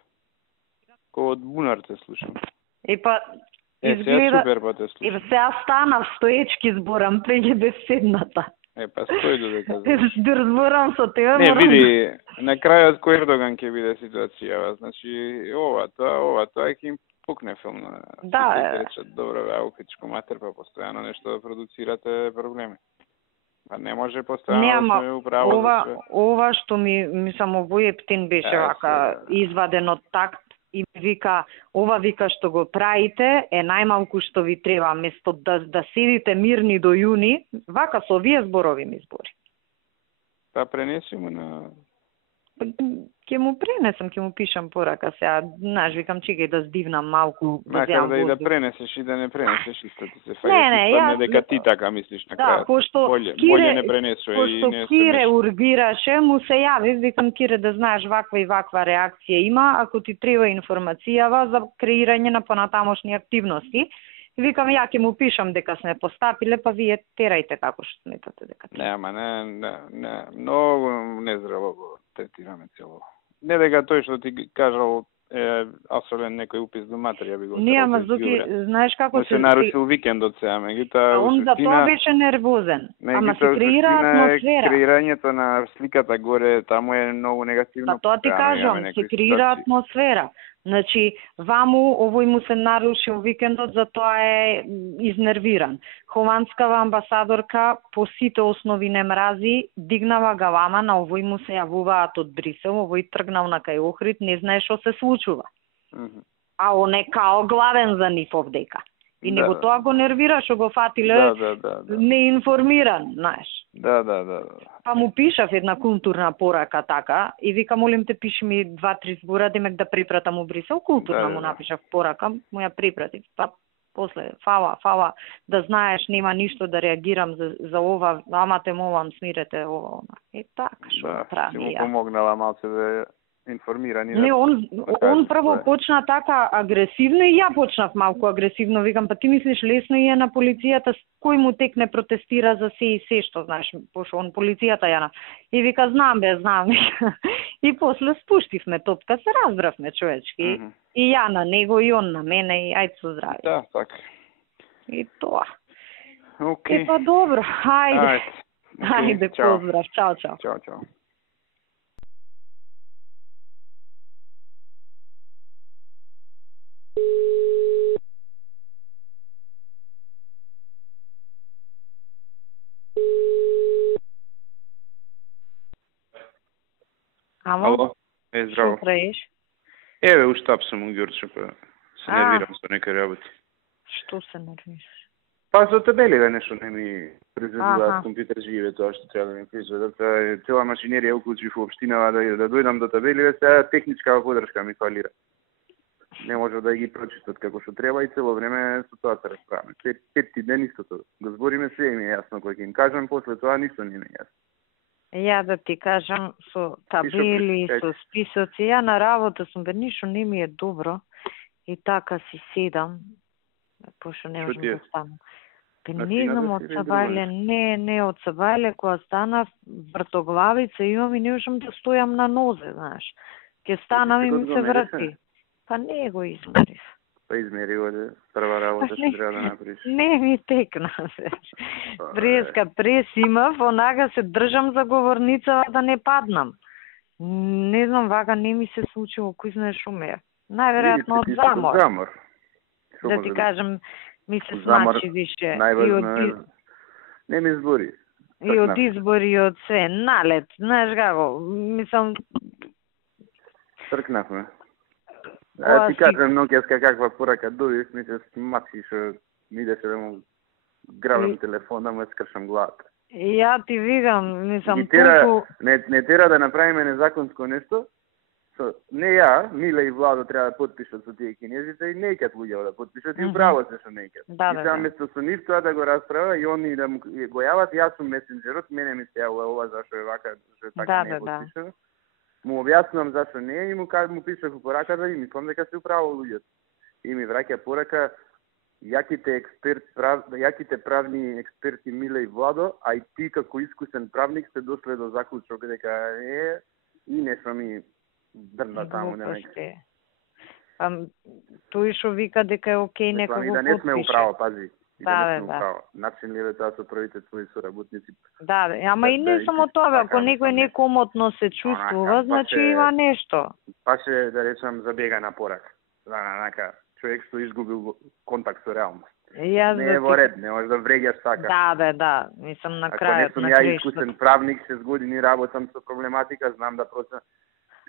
Ко од бунар те слушам. Па, сега супер па те слушам. Сега станав стоечки зборам, преќе бев седната. Па стои додека. Зборам со тебе. Не, види, на крајот кој Ердоган ќе биде ситуација, значи, ова, тоа ќе им пукне филм на... Да, речат, добро, аукичко матер, па постојано нешто да продуцирате проблеми. Па не може постојано да се управа за све. Ова што мислам, овој Ептин беше вака изваден од такт и вика, вика што го правите е најмалку што ви треба, место да седите мирни до јуни, вака со овие зборови ми збори. Па пренеси му на... Ке му пренесам, ке му пишам порака сега, знаеш, викам чекај да здивнам малку. Макар да и да пренесеш и да не пренесеш, исто ти се фаќа, дека ти така мислиш на крајот. Да, пошто Боле не пренесува и не пошто Кире ургираше, му се јави, викам Кире да знаеш ваква и ваква реакција има, ако ти треба информацијава за креирање на понатамошни активности. И викам, ја ќе му пишам дека сме постапиле, па вие терајте како што сметате дека ти. Не, многу незрело го третираме цело. Не дека тој што ти кажал абсолютно некој упис до материја би го не, ама Зуки, знаеш како се нарушил викендот сега, меѓутоа он за тоа беше нервозен. Ама се креира атмосфера. Креирањето на сликата горе таму е многу негативно. Па тоа ти кажам, се креира атмосфера. Значи, ваму овој му се нарушил викендот, затоа е изнервиран. Хованскава амбасадорка по сите основи не мрази, дигнава галама, на овој му се јавуваат од Брисел, овој тргнал на кај Охрид, не знае што се случува. А он е као главен за нив овдека. И него тоа го нервира, што го фатиле неинформиран, знаеш. Да. Па му пишав една културна порака така и вика, молим те, пиши ми 2-3 збора, демек да припратам у Брисел, културна му напишав порака, му ја припратив. Па после, фала, да знаеш, нема ништо да реагирам за ова, ама те молам, смирете ова. И така, што прави. Си му помогнала малце да информирани. Не, он прво почна така агресивно и ја почнав малку агресивно. Викам, па ти мислиш лесно и е на полицијата, кој му текне протестира за се и се, што знаеш, пошо он полицијата ја на... И вика, знам. И после спуштивме топка, се разбравме човечки. И ја на него, и он на мене, и ајде со здраве. Да, така. И тоа. Окей. Па добро, Ајде, поздрав, чао. Чао. Ало? Здраво. Што правиш? Уштап сум у Ѓурче, па се нервирам со некои работи. Што се нервираш? Па за табелите нешто не ми произведуваат компјутер живе тоа што треба да ми произведат. Цела машинерија уклучив во општинава да дојдам до табелите, сега техничка подршка ми фалира. Не може да ги прочитат како што треба и цело време со тоа се расправаме. Петти ден истото. Го збориме, се ми е јасно кој ќе им кажам, после тоа ништо не ми е јасно. Ја да ти кажам, со табели, со списоци, ја на работа сум, ништо не ми е добро и така си седам, пошто не можам да станам. Не знам од Сабајле, не од Сабајле, кога станав, вртоглавица имам и не можам да стојам на нозе, знаеш. Ке станам и ми се врати. Па не го измерив. Па измери го, прва работа што треба да направиш. Не ми текна се. Преска прес имав, онага се држам за говорница да не паднам. Не знам, вака не ми се случило, кој знае шо ме. Најверојатно од замор. Да ти кажам, ми се смачи више. Не ми избори. И од избори, и од све. Налет, знаеш како, мислам... Тркнавме. Ти кажам, Нокијаска каква порака добив, ми се смачи што ми идеше да му грабам телефон, да му скршам главата. Ја ти видам, мислам, толку... Не тера да направиме незаконско нешто, не ја, Миле и Владо треба да потпишат со тие кинезите и неќат луѓето да потпишат и управо се што неќат. И сега место со нив тоа да го расправа и они да го јават, јас сум месенџерот, мене ми се јавува ова зашо е вака, зашо е така не е потпишано. Му објаснувам зашо не е и му пишав у пораката и мислам дека се управо луѓето. И ми враќа порака, Јаките правни експерти Миле и Владо, а и ти како искусен правник сте дошле до заклучок дека и не сме ми дрна таму немајќи. Тој што вика дека е окей, нека го потпише. Да не сме управо, пази. Да. Начин ли е тоа со првите твои соработници? Да, ама и не само тоа, ако некој некомотно се чувствува, значи има нешто. Паше, да речам, забега на порак. Онака, човек што изгубил контакт со реалност. Не е во ред, не може да вреѓаш така. Да, мислам на крајот на крајот. Ако не сум ја искусен правник, 6 години работам со проблематика, знам да проценам.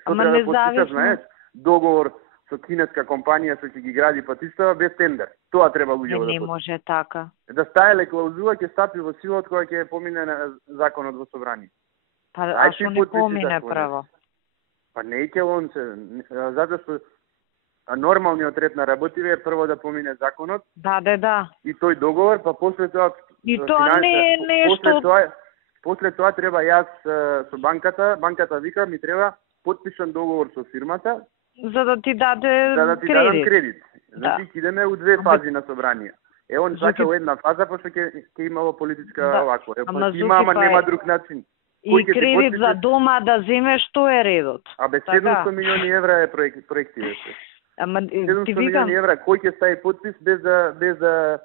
Ама независно. Договор со кинеска компанија што ќе ги гради патиштава без тендер. Тоа треба луѓето да потпишат. Не може така. Да стаеле клаузула ќе стапи во сила од кога ќе помине на законот во собрание. А што не помине право? Па не ќе он се, затоа што нормалниот ред на работиве е прво да помине законот. Да. И тој договор, па после тоа и тоа не е нешто. После тоа треба јас со банката вика ми треба потпишан договор со фирмата за да ти даде дадам кредит. Значи идеме у две фази на собрание. Он сака во една фаза пошто ќе имало политичка вакво. Ама нема друг начин. И кредит за дома да земеш, што е редот? 700 милиони евра е проективе. Ама 700 милиони евра, кој ќе стави подпис без да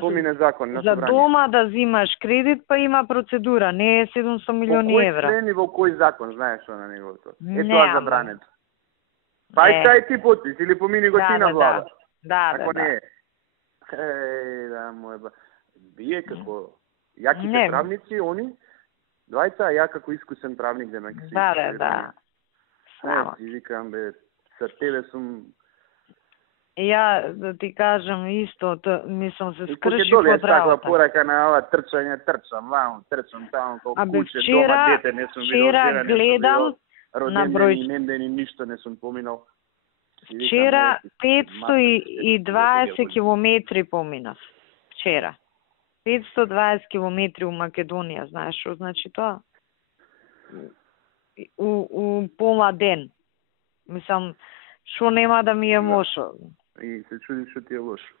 помине закон на собрание? За дома да земаш кредит, па има процедура, не е 700 милиони евра. По кој член и во кој закон, знаеш што на неговото? Тоа забрането. Па и стај ти подпис или помини го ти на влада. Ако не е. Вие како јаките правници, они двајца, а ја како искусен правник демек си. Да. Ти викам за тебе сум. Ја да ти кажам исто, мислам се скрши под работа. Таква порака на ова трчам таму како куќе, дома дете не сум видел. Вчера гледам на број имендени ништо не сум поминал. Вчера 520 километри поминав. Вчера 520 километри у Македонија, знаеш што значи тоа? У пола ден. Мислам, што нема да ми е лошо. И се чудиш што ти е лошо.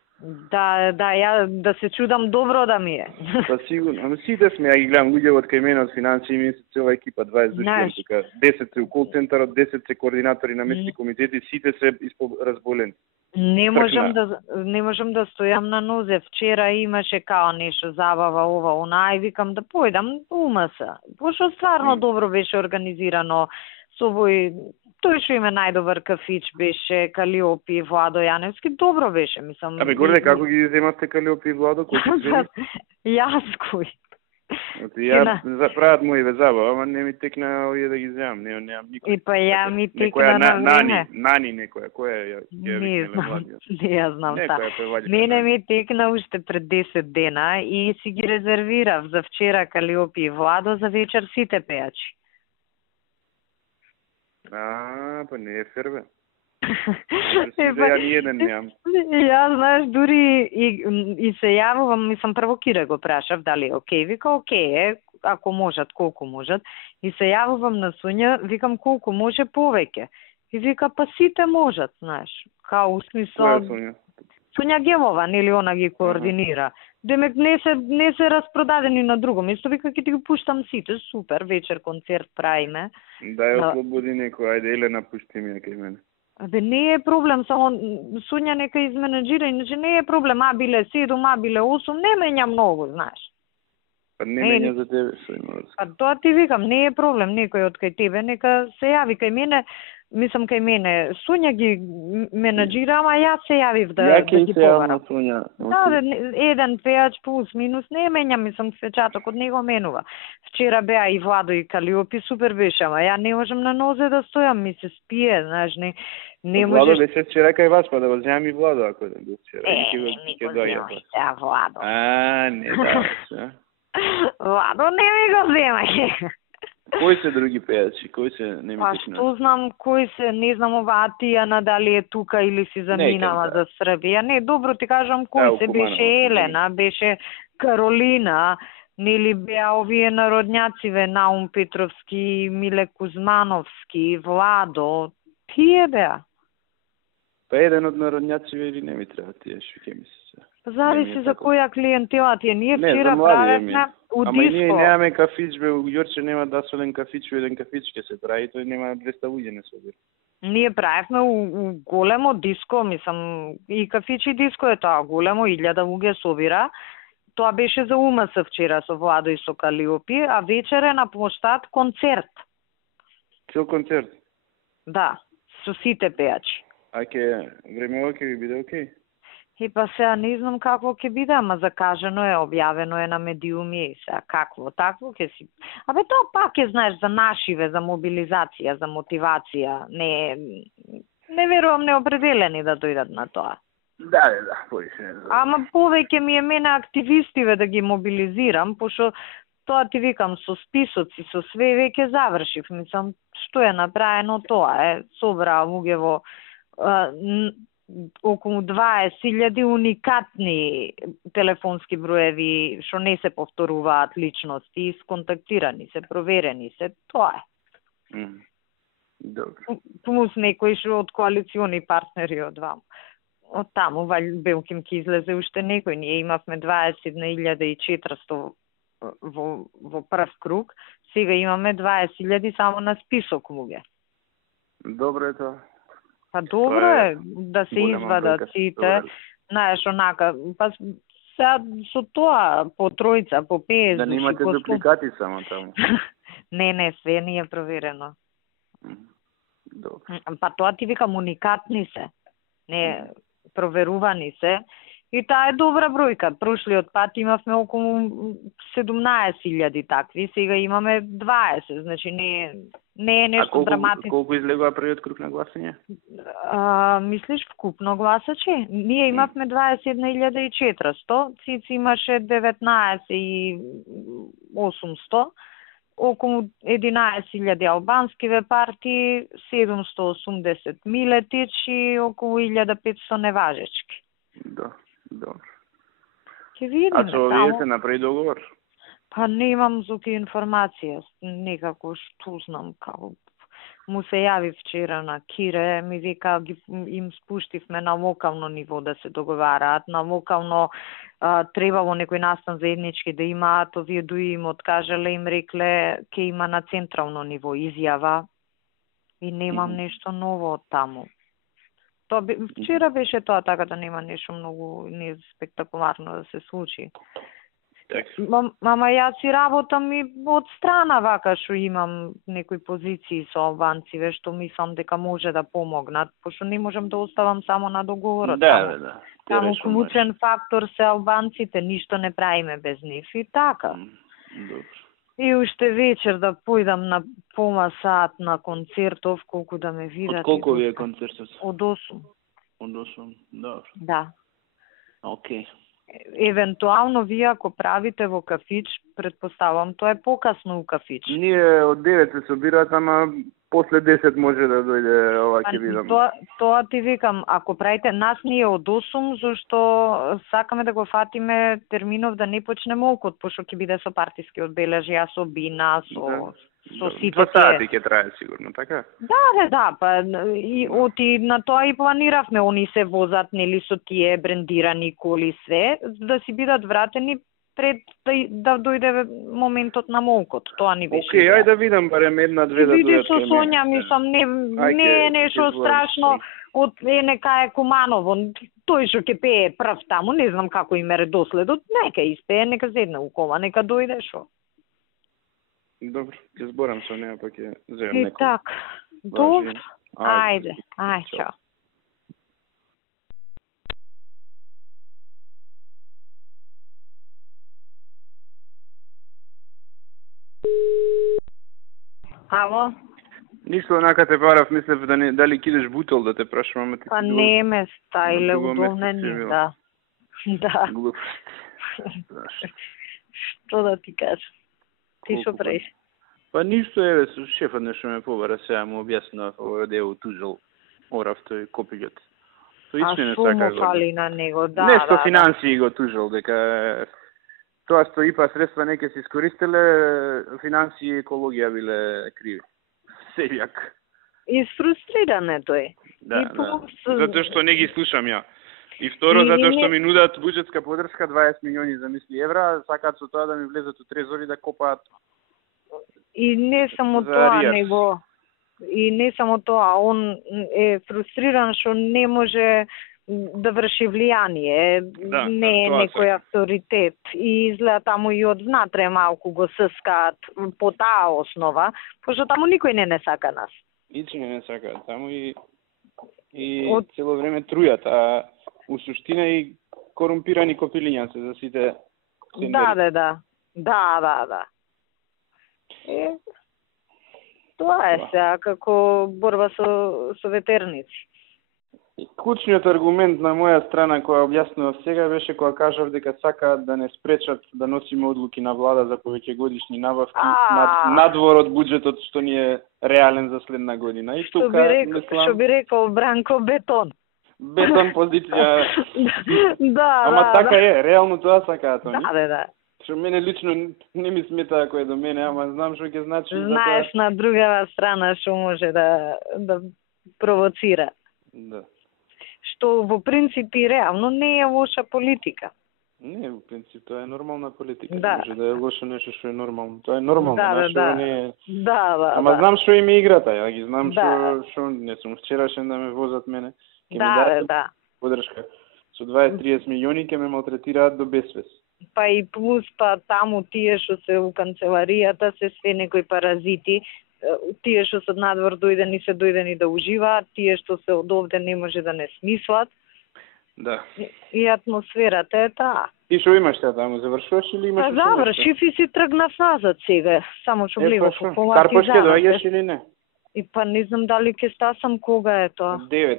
Да, ја да се чудам добро да ми е. Па сигурно, ама сите сме, ја ги гледам луѓе од кај мене од финансии, ми се цела екипа 20 души, тука 10 се у кол центарот, 10 се координатори на местни комитети, сите се разболени. Не можам да стојам на нозе. Вчера имаше као нешто забава ова, она и викам да појдам умаса. Пошто стварно добро беше организирано. Тој што има најдобар кафич беше Калиопи, Владо Јаневски, добро беше, мислам. Горде како ги земавте Калиопи и Владо, кои се? Јас кој? Ја заправат мои забава, ама не ми текна овие да ги земам, немам никој. И па ја ми текна на време. Нани некоја, која ја не ја знам та. Мене ми текна уште пред 10 дена и си ги резервирав за вчера Калиопи и Владо, за вечер сите пејачи. Па не е фер, бе. Ја ни еден немам. Ја, знаеш, дури и се јавувам, мислам, прво Кире го прашав дали е окей. Вика, окей е, ако можат, колку можат. И се јавувам на Суња, викам колку може повеќе. И вика, па сите можат, знаеш. Као, смисла... Суња Гемова, нели она ги координира. Демек не се распродадени на друго место, вика ќе ти го пуштам сите, супер, вечер концерт правиме. Да ја ослободи некој, ајде Елена пушти ми кај мене. Абе не е проблем, само Суња нека изменеджира, иначе не е проблем, биле 7, биле 8, не менја многу, знаеш. Па не менја за тебе, што има. Па тоа ти викам, не е проблем, некој од кај тебе, нека се јави кај мене. Мислам кај мене, Суња ги менеджира, ама јас се јавив да ги поварам. Да, еден пејач плюс минус, не менја, мислам, свечаток од него менува. Вчера беа и Владо и Калиопи, супер беше, ама ја не можам на нозе да стојам, ми се спие, знаеш, не можеш... Владо беше вчера кај вас, па да возјам и Владо, ако да го вчера. Не го земај, Владо. Не да, Владо не ми го земај. Кои се други пејачи? Кои се не ми текна? Што знам кои се, не знам оваа Тијана дали е тука или си заминала за Србија. Не, добро ти кажам кои се, беше Елена, беше Каролина, нели беа овие народњациве, Наум Петровски, Миле Кузмановски, Владо, тие беа. Па еден од народњаците или не ми треба тие швикеми се. Зависи за која клиентела ти е. Ние вчера правевме у Ама диско. ние немаме кафич, бе, у Јорче нема дасолен кафич, еден кафич ќе се прави, тој нема 200 луѓе не собира. Ние правевме у големо диско, мислам, и кафич и диско е тоа, големо, 1000 луѓе собира. Тоа беше за УМС вчера со Владо и со Калиопи, а вечер е на площад концерт. Цел концерт? Да, со сите пејачи. А ке времево ќе ви биде окей? И па сега не знам какво ќе биде, ама закажено е, објавено е на медиуми, сега какво, такво ќе си... Абе тоа пак е, знаеш, за нашиве, за мобилизација, за мотивација, не верувам неопределени да дојдат на тоа. Да, повише. Ама повеќе ми е мене активистиве да ги мобилизирам, пошто тоа ти викам со списоци, со све веќе завршив, мислам, што е направено тоа е, собраа луѓе во околу 20.000 уникатни телефонски броеви што не се повторуваат личности, сконтактирани се, проверени се, тоа е. Добро. Плюс некои што од коалициони партнери од вам. Од таму Белким ќе излезе уште некој. Ние имавме 21.400 во прв круг, сега имаме 20.000 само на список луѓе. Добро е тоа. Па добро е да се извадат сите, знаеш, онака, па сега со тоа по тројца, по 50 да не имате дупликати само таму. Не, све не е проверено. Добро. Па тоа ти викам уникатни се, не проверувани се. И таа е добра бројка. Прошлиот пат имавме околу 17.000 такви, сега имаме 20, значи не е нешто драматично. А колку излегува првиот круг на гласање? Мислиш вкупно гласачи? Ние имавме 21.400, Цици имаше 19.800, околу 11.000 албанскиве партии, 780 Милетич и околу 1.500 неважечки. Да, добро. Ќе видиме. А со овие се направи договор? Па немам зуки информација, некако што знам како. Му се јави вчера на Кире, ми вика им спуштивме на локално ниво да се договараат, на локално требало некој настан заеднички да имаат, овие дуи им откажале, им рекле ке има на централно ниво изјава и немам нешто ново од таму. Вчера беше тоа, така да нема нешто многу не спектакуларно да се случи. Мама јас си работам и од страна вака што имам некои позиции со албанциве што мислам дека може да помогнат, пошто не можам да оставам само на договорот. Да. Таму клучен фактор се албанците, ништо не правиме без нив и така. Добро. И уште вечер да појдам на пома саат на концертов, колку да ме видат. Од колку ви е концертот? Од 8. Од 8, добро. Да. Окей. Евентуално вие ако правите во кафич, предпоставам тоа е покасно у кафич. Ние од 9 се собираат, ама после 10 може да дојде ова ќе видам. Тоа ти викам, ако правите нас ние од 8, зашто сакаме да го фатиме терминов да не почне молкот, пошто ќе биде со партиски одбележја, со бина, со сите. 2 сати ќе трае сигурно, така? Да, па и оти на тоа и планиравме, они се возат нели со тие брендирани коли све, да си бидат вратени пред да дојде моментот на молкот. Тоа ни беше. Океј, ајде да видам барем една-две да дојдат. Види со Сонја, мислам, не е нешто страшно од нека е Куманово. Тој што ќе пее прв таму, не знам како им е редоследот, нека испее, нека седне у кола, нека дојде шо. Добро, ќе зборам со неа, па ќе земам некој. И така. Добро. Ајде, чао. Ало? Ништо, онака те парав, мислев дали кидеш бутол да те прашам, ама ти па не ме стаиле удобнени, да. Да. Што да ти кажам? Ти што правиш? Па ништо, еве, со шефот нешто ме побара, сега му објаснав овој дел тужал, орав тој копиѓот. А што му фали на него, да. Нешто финансии го тужал, дека тоа што ИПА средства не ќе се искористеле, финансии и екологија биле криви. Сејак. И фрустриран е тој. Да. Затоа што не ги слушам ја. И второ, затоа што ми нудат буџетска подршка 20 милиони замисли евра, сакаат со тоа да ми влезат у трезори да копаат. И не само тоа, него и не само тоа, он е фрустриран што не може да врши влијание, не е некој авторитет и изгледа таму и од внатре малку го съскаат по таа основа, пошто таму никој не сака нас. Ичи не сака, таму и цело време трујат, а у суштина и корумпирани копилиња се за сите сендери. Да. Тоа е сега како борба со ветерници. Клучниот аргумент на моја страна која објаснував сега беше кога кажав дека сакаат да не спречат да носиме одлуки на влада за повеќегодишни набавки надвор од буџетот што ни е реален за следна година. И тука што би рекол Бранко, бетон. Бетон позиција. Ама така е, реално тоа сакаат они. Да. Што мене лично не ми смета ако е до мене, ама знам што ќе значи. Знаеш на другава страна што може да провоцира. Да. Што во принцип и реално не е лоша политика. Не, во принцип тоа е нормална политика. Да. Може да е лошо нешто што е нормално. Тоа е нормално, што не е. Да. Ама знам што им е играта, ја ги знам што не сум вчерашен да ме возат мене. Да. Подршка со 20-30 милиони ќе ме малтретираат до безвес. Па и плюс таму тие што се у канцеларијата се све некои паразити. Тие што се од надвор дојдени се дојдени да уживаат, тие што се од овде не може да не смислат. Да. И атмосферата е таа. И што имаш таму, завршуваш или имаш? Завршив и си тргнав назад сега, само што влегов во коматизација. Карпош ќе доаѓаш или не? И па не знам дали ќе стасам, кога е тоа? 9.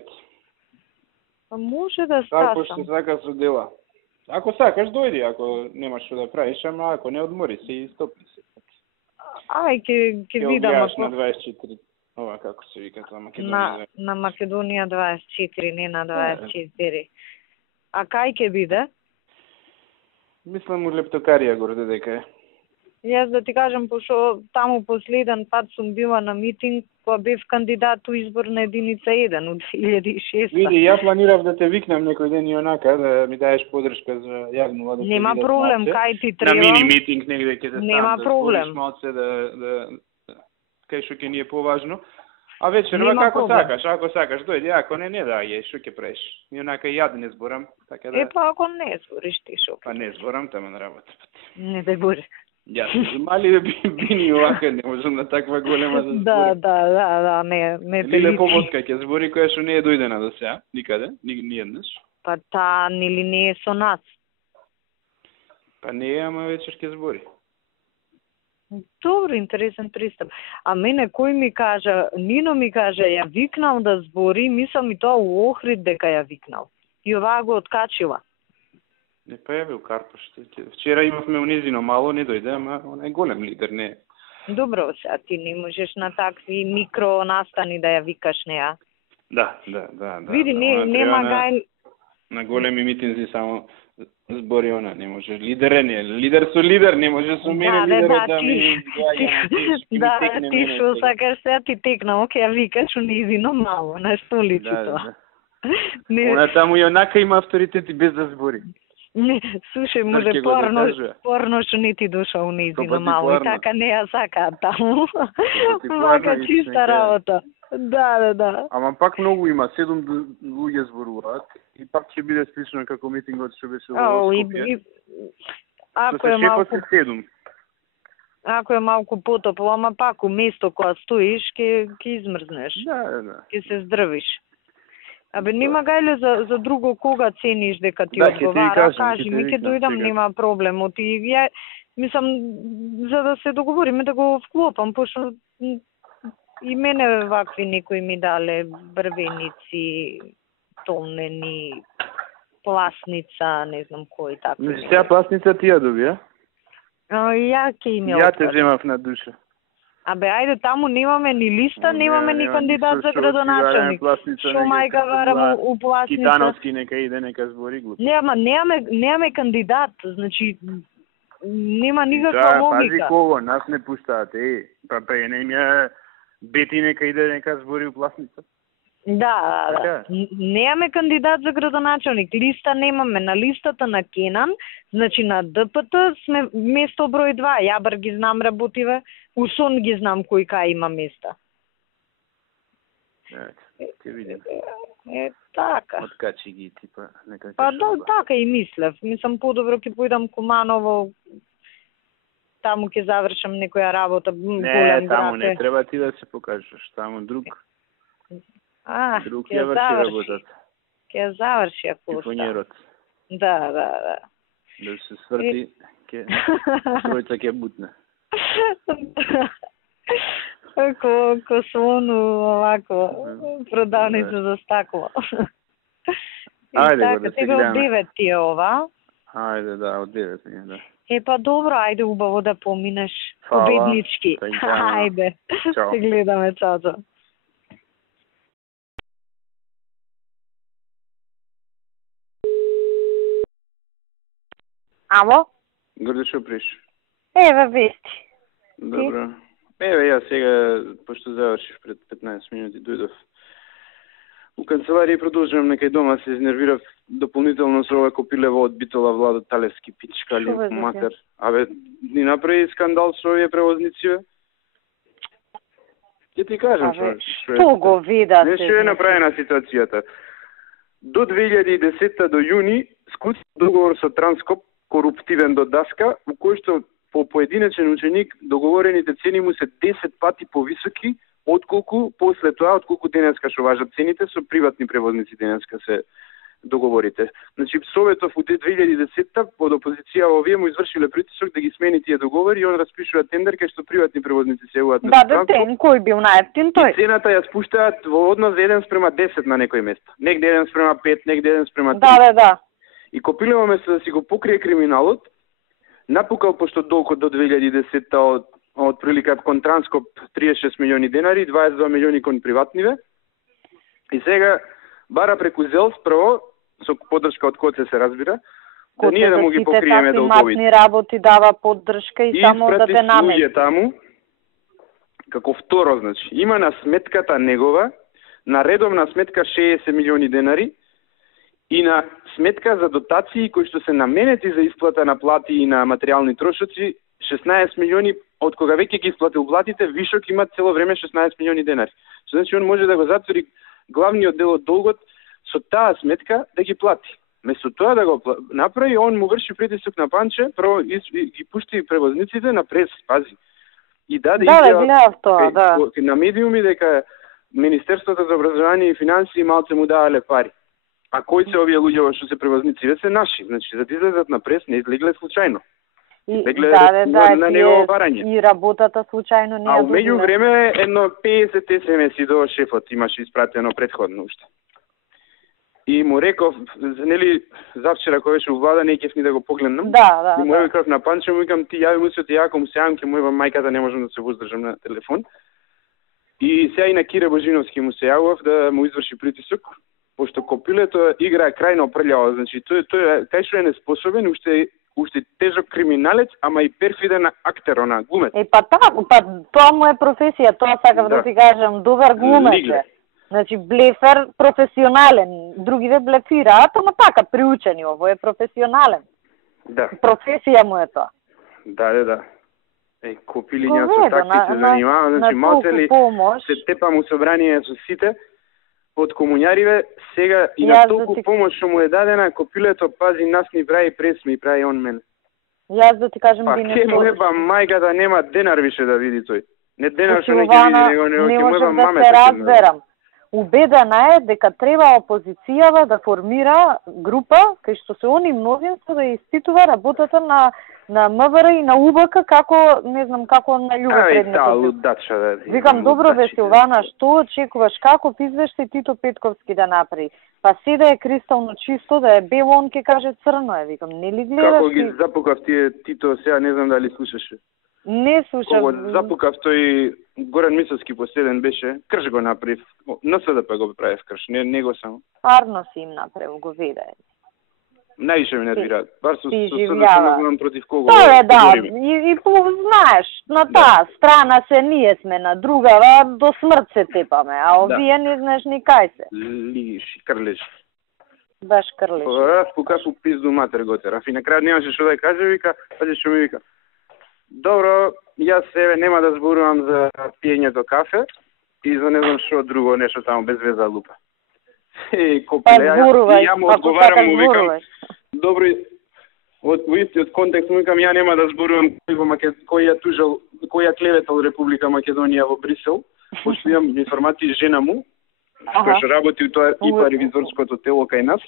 Па може да стасам. Карпош ќе сака со дела. Ако сакаш дојди, ако немаш што да правиш, ама ако не одмори се и стопни се. Ќе видам ако на 24. Ова како се вика тоа Македонија. На Македонија 24, не на 24. А кај ќе биде? Мислам у Лептокарија горе дека е. Јас да ти кажам, пошто таму последен пат сум била на митинг, кога бев кандидат у изборна единица 1 од 2006. Види, ја планирав да те викнам некој ден и онака, да ми даеш подршка за јавно да. Нема проблем, кај ти треба. На мини митинг негде ќе те ставам. Нема проблем. Да кај што ќе ни е поважно. А вечерва ако сакаш, дојди, ако не доаѓај, што ќе правиш? Ни онака и јад не зборам, така да. Па ако не збориш ти шо? Па не зборам, тама на работа. Не дај Боже. Јас мали да бини овака, не можам на таква голема да зборам. Да, не те липи. Поводка ќе збори која што не е дојдена до сега, никаде, ни еднаш. Па таа нели не е со нас? Па не е, ама вечер ќе збори. Добро, интересен пристап. А мене кој ми кажа, Нино ми кажа, ја викнал да збори, мислам и тоа у Охрид дека ја викнал. И оваа го откачила. Не појавил Карпош. Вчера имавме унизино мало, не дојде, ама он е голем лидер, не. Добро, сега ти не можеш на такви микро настани да ја викаш неа. Да. Види, нема гај... На големи митинзи само збори она, не може. Лидер со лидер, не може со мене лидерот да ми... Да, ти што сакаш сега ти текнал, ќе ја викаш унизино мало, на што личи тоа. Она таму и онака има авторитет и без да збори. Не, слушај, може порно што не ти дошол унизино мало, и така не ја сакаат таму. Вака чиста работа. Да. Ама пак многу има, 7 луѓе зборуваат и пак ќе биде слично како митингот што беше во Скопје. Ако е малку потопло, ама пак у место кога стоиш ќе измрзнеш. Да. Ќе се здрвиш. Абе, нема гајле за друго кога цениш дека ти одговара, кажи ми, ќе дојдам, нема проблем. Ја, мислам, за да се договориме да го вклопам, пошто и мене вакви некои ми дале брвеници, томнени, пласница, не знам кој така. Значи, сега пласница ти ја добија? Ја ќе им ја Ја те земав на душа. Абе, ајде, таму немаме ни листа, немаме ни кандидат за градоначелник. Шо мајка варам у пласница? Титановски нека иде, нека збори глупо. Немаме кандидат, значи нема никаква логика. Пази кого, нас не пуштаат, па не им ја Бети нека иде, нека збори у пласница. Да. Немаме кандидат за градоначелник. Листа немаме. На листата на Кенан, значи на ДПТ сме место број 2. Јабар ги знам работиве. Усон ги знам кој кај има места. Ќе видим. Така. Откачи ги типа некако. Па да, така и мислев. Мислам подобро ќе појдам Куманово. Таму ќе завршам некоја работа. Не, таму не треба ти да се покажеш. Таму друг. Друг ќе врши работата. Ќе заврши ако Тифонерот. Да. Да се сврти, тројца ќе бутне. Ко сону овако продавница за стакло. Ајде го да се гледаме. Од 9 ти е ова. Ајде да, од 9 ми е, да. Па добро, ајде убаво да поминеш победнички. Ајде, се гледаме, чао. Ало? Горде шо приш? Еве вести. Добро. Еве ја сега, пошто завршив пред 15 минути, дојдов у канцеларија и продолжувам некај дома, се изнервирав дополнително со ова копилево од Битола Владо Талевски пичка ли матер. Абе, ни направи скандал со овие превозници, бе. Ќе ти кажам што го видате. Не што е направена ситуацијата. До 2010 до јуни склучи договор со Транскоп, коруптивен до даска, у кој што по поединечен ученик договорените цени му се 10 пати повисоки отколку после тоа, отколку денеска што важат цените со приватни превозници денеска се договорите. Значи Советов у 2010 под опозиција овие му извршиле притисок да ги смени тие договори и он распишува тендер кај што приватни превозници се јавуваат на Транскоп. Кој бил најевтин тој? Цената ја спуштаат во однос 1:10 на некој место. Негде 1:5, негде 1:3. Да. И Копилево место да си го покрие криминалот, напукал пошто долг до 2010 од приликат кон Транскоп 36 милиони денари, 22 милиони кон приватниве. И сега бара преку ЗЕЛС прво, со поддршка од КОЦЕ се разбира, да ние да му ги покриеме долговите. Матни работи дава поддршка и само да те намери. И таму, како второ, значи, има на сметката негова, на редовна сметка 60 милиони денари, и на сметка за дотации кои што се наменети за исплата на плати и на материјални трошоци 16 милиони, од кога веќе ги исплатил платите, вишок има цело време 16 милиони денари. Што значи он може да го затвори главниот дел од долгот со таа сметка да ги плати. Место тоа да го направи, он му врши притисок на Панче, прво ги пушти превозниците на прес, пази. И даде изјава на медиуми дека Министерството за образование и финансии малце му давале пари. А кои се овие луѓе што се превозници? Се наши, значи за да излезат на прес не излегле случајно. На негово барање. И работата случајно не е. А меѓу време едно 50 SMS-и до шефот имаше испратено претходно уште. И му реков, нели завчера кога беше у влада, не ќе ни да го погледнам. Да. И му реков на Панче, му викам ти јави му се ти јако му се јавам, ќе му јавам мајката, не можам да се воздржам на телефон. И сега и на Кире Божиновски му се јавав да му изврши притисок, пошто Копилето играе крајно прљаво, значи тој кај што е неспособен, уште тежок криминалец, ама и перфиден актер, она глумец. Тоа му е професија, тоа сакав да ти кажам, добар глумец. Значи блефер професионален, другиве блефираат, ама така приучени, ово е професионален. Да. Професија му е тоа. Да. Копилиња со такви се занимава, значи малцели се тепа му собрание со сите од комуњариве, сега и на толку помош што му е дадена, Копилето пази нас ни прави прес, ми прави он мене. Јас да ти кажам па ке му еба мајката нема денар више да види тој. Не денар што не ќе види, него ќе му еба мамета. Не разберам. Убедена е дека треба опозицијава да формира група кај што се они мнозинство да испитува работата на МВР и на УБК како, не знам, како на љубе предметот. Лудача да. Викам, добро бе Силвана, што очекуваш, каков извештај Тито Петковски да направи? Па се да е кристално чисто, да е бело, он ќе каже црно е, викам, нели гледаш? Како ги запукав тие Тито, сега не знам дали слушаше. Не слушам. Кога запукав тој Горан Мисовски последен беше, крш го направив. НСДП го правив крш, не го само. Парно си им направил, го виде. Највише ме нервира. Бар со ти не живјава. знам против кого Да, говориме. и знаеш, на таа страна се ние сме, на другава до смрт се тепаме, а овие не знаеш ни кај се. Лигиш, крлеш. Баш крлеш. Раз по каку пизду матер го терав. И на крај немаше што да каже, вика, пази што ми вика. Добро, јас себе нема да зборувам за пиењето кафе и за не знам што друго, нешто таму без веза лупа. Па зборувај, ја му одговарам, му викам, добро, во истиот контекст му викам, ја нема да зборувам кој ја клеветал Република Македонија во Брисел, пошто имам информации жена му, која што работи у тоа ИПА ревизорското тело кај нас,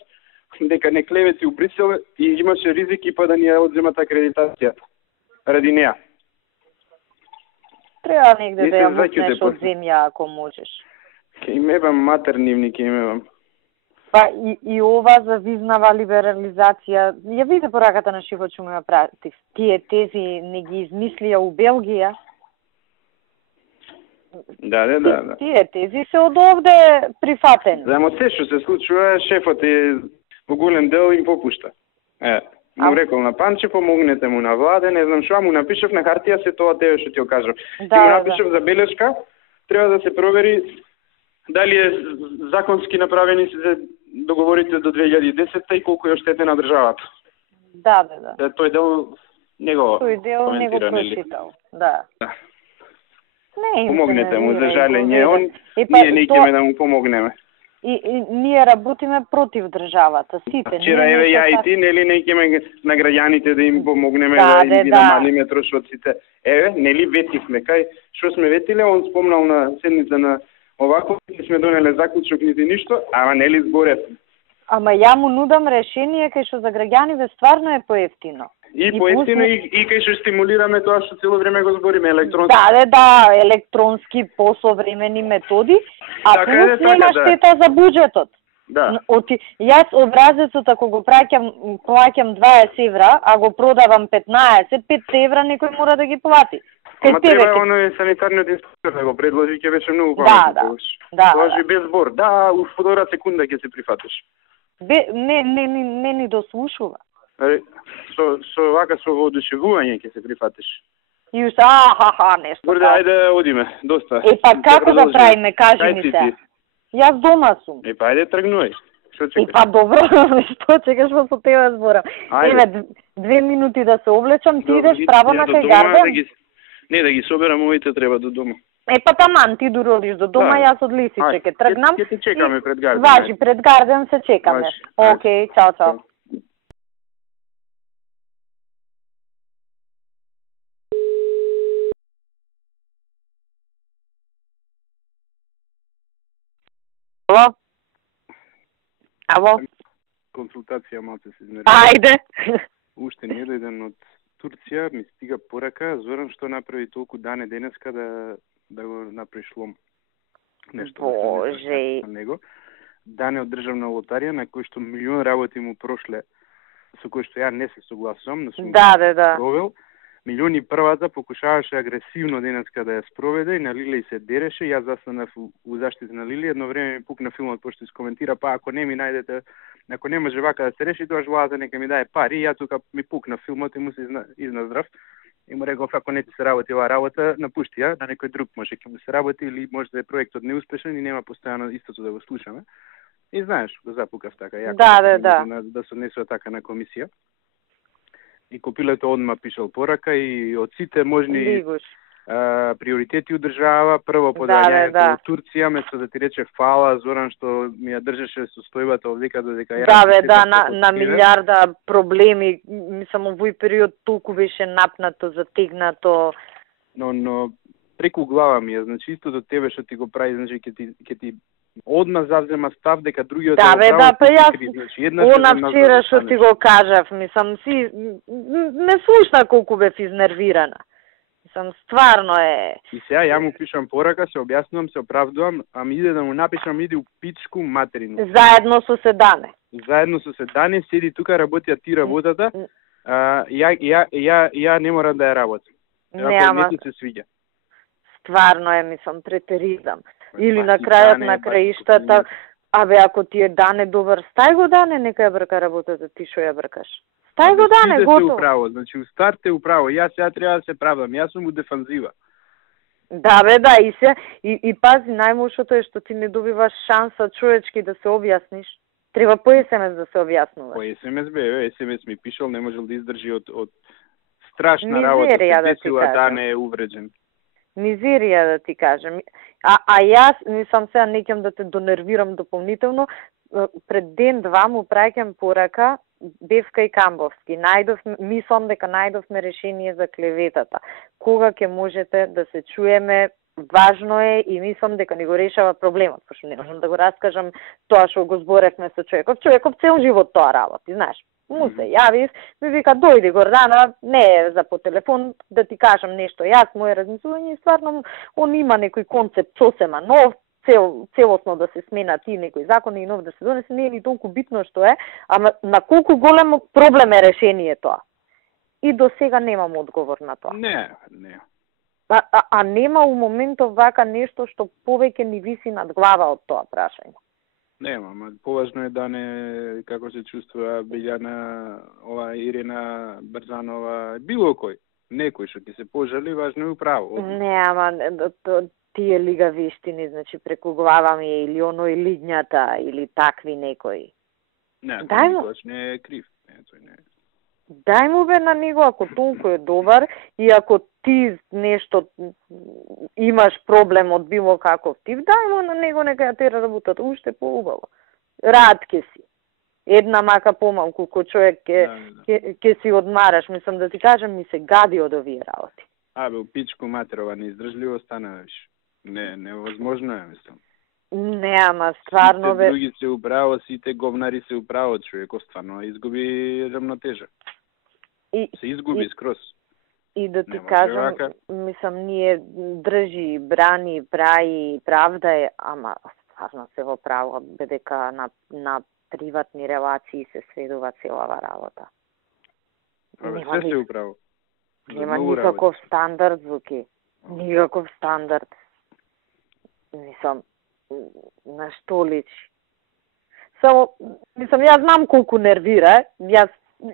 дека не клевети у Брисел и имаше ризик ИПА да ни ја одземат акредитацијата. Ради неа. Треба негде да ја мутнеш од земја ако можеш. Ке имебам матернивни, ке имебам. Па и ова за визнава либерализација, ја виде пораката на Шифо Чумија пратив. Тие тези не ги измислија у Белгија. Да. Тие тези се од овде прифатени. Замо се што се случува, шефот е во голем дел им попушта. Му рекол на Панче, помогнете му на владе, не знам што, му напишав на хартија се тоа тебе што ти го кажав. Ти му напишав за белешка, треба да се провери дали е законски направени се договорите до 2010 и колку е штете на државата. Да. Тој дел него прочитал. Да. Помогнете му, за жалење, ние не икеме да му помогнеме. И ние работиме против државата, сите. Вчера еве ја и ти, нели не икеме на граѓаните да им помогнеме, да им ги намалиме трошоците. Еве, нели ветивме, кај што сме ветиле, он спомнал на седница на овако, сме донеле заклучок нити ништо, ама нели зборев. Ама ја му нудам решение кај што за граѓаните стварно е поевтино. И поевтино и кај што стимулираме тоа што цело време го збориме, електронски. Да, електронски посовремени методи, а плюс нема штета за буџетот. Да. Јас образецот ако го плаќам 20 евра, а го продавам 15, 5 евра некој мора да ги плати. Ама треба оној санитарниот инспектор да го предложи, ќе беше многу паметно. Да. Тоа без збор. Да, у втората секунда ќе се прифатиш. Не ни дослушува. Со вака со воодушевување ќе се прифатиш. Нешто. Борде, ајде одиме, доста. Па како да правиме, кажи ми се. Јас дома сум. Па ајде тргнувај. Што чекаш? Па добро, што чекаш во со тебе зборам. Еве 2 минути да се облечам, ти идеш право на кај Гарден. Не, да ги соберам овите треба до дома. Па таман, ти дородиш до дома, јас од Лисиче ке тргнам. Ќе те чекаме пред Гарден. Важи, пред Гарден се чекаме. Океј, чао. Ало? Консултација малце се изнервира. Ајде. Уште не дојден од Турција, ми стига порака, Зоран што направи толку дане денеска да го направи шлом. Нешто Боже. На него. Дане од државна лотарија на кој што милион работи му прошле, со кој што ја не се согласувам, но сум провел. Милиони првата покушаваше агресивно денеска да ја спроведе и на Лиле се дереше. Јас застанав у заштита на Лиле, едно време ми пукна филмот пошто искоментира, па ако не ми најдете, ако не може вака да се реши, тоа владата нека ми даде пари. Ја тука ми пукна филмот и му се изназдрав. И му реков, ако не ти се работи оваа работа, напушти ја, на некој друг може ќе му се работи или може да е проектот неуспешен и нема постојано истото да го слушаме. И знаеш, го запукав така, јако да се однесува така на комисија. И копилето одма пишал порака и од сите можни приоритети у држава, прво подалјањето од Турција, место да ти рече фала Зоран што ми ја држеше состојбата овдека додека ја на милиарда проблеми, мислам овој период толку беше напнато, затегнато. Но преку глава ми е, значи истото тебе што ти го прави, значи ќе ти одма завзема став дека другиот па јас она вчера што ти го кажав, мислам си не слушна колку бев изнервирана. Мислам стварно е. И сега ја му пишам порака, се објаснувам, се оправдувам, а ми иде да му напишам иди у пичку материну. Заедно со Седане, седи тука, работија ти работата. Ја не морам да ја работам. Не ти се свиѓа. Стварно е, мислам, претеризам. Или на крајот на краиштата, Абе, ако ти е дане добар, стај го дане, нека ја брка работата, ти што ја бркаш. Стај го дане, готово. Се управо, значи, у старт е управо, јас сега треба да се правдам, јас сум у дефанзива. Да, бе, да, и пази, најмошото е што ти не добиваш шанса човечки да се објасниш. Треба по СМС да се објаснуваш. По СМС, бе, СМС ми пишал, не можел да издржи од страшна работа, се десила да не е увреđен. Мизерија да ти кажем. А јас, мислам сега, неќам да те донервирам дополнително, пред ден-два му праќам порака, бев кај Камбовски. Мислам дека најдовме решение за клеветата. Кога ќе можете да се чуеме, важно е и мислам дека ни го решава проблемот, пошто не можам да го раскажам тоа што го зборевме со човеков. Човеков цел живот тоа работи, знаеш. Му се јавив, ми вика, дојди Гордана, не е за по телефон, да ти кажам нешто. Јас, моје размислување, и стварно, он има некој концепт сосема нов, целосно да се смена ти некој закон и нов да се донесе, не е ни толку битно што е, ама на колку голем проблем е решение тоа. И до сега немам одговор на тоа. Не. А нема у моментов вака нешто што повеќе ни виси над глава од тоа прашање. Нема, ма поважно е да не како се чувствува Билјана, Ирина Брзанова, било кој, некој што ќе се пожали, важно е управо. Не, ама тие лигавиштини, значи преку глава ми е или оној лигњата, или такви некои. Не, тој не е крив. Не, тој не е. Дај му бе на него, ако толку е добар и ако ти нешто имаш проблем од било каков тип, дај му на него, нека ја тера работата уште поубаво. Рад ке си. Една мака помалку кој човек ке си одмараш, мислам да ти кажам, ми се гади од овие работи. Абе, у пичку матерова неиздржливо стана, виш. Невозможно е, мислам. Не, ама стварно бе. Сите други се управо, сите говнари се управо, човеков стварно изгуби равнотежа. Се изгуби скроз. И да ти кажам, мислам, ние држи, брани, прави, правда е, ама стварно се во право, бедека на приватни релации се сведува целава работа. Се се управо. Нема никаков стандард, Зуки. Никаков стандард. Мислам, на што личи? Само, мислам, јас знам колку нервира, јас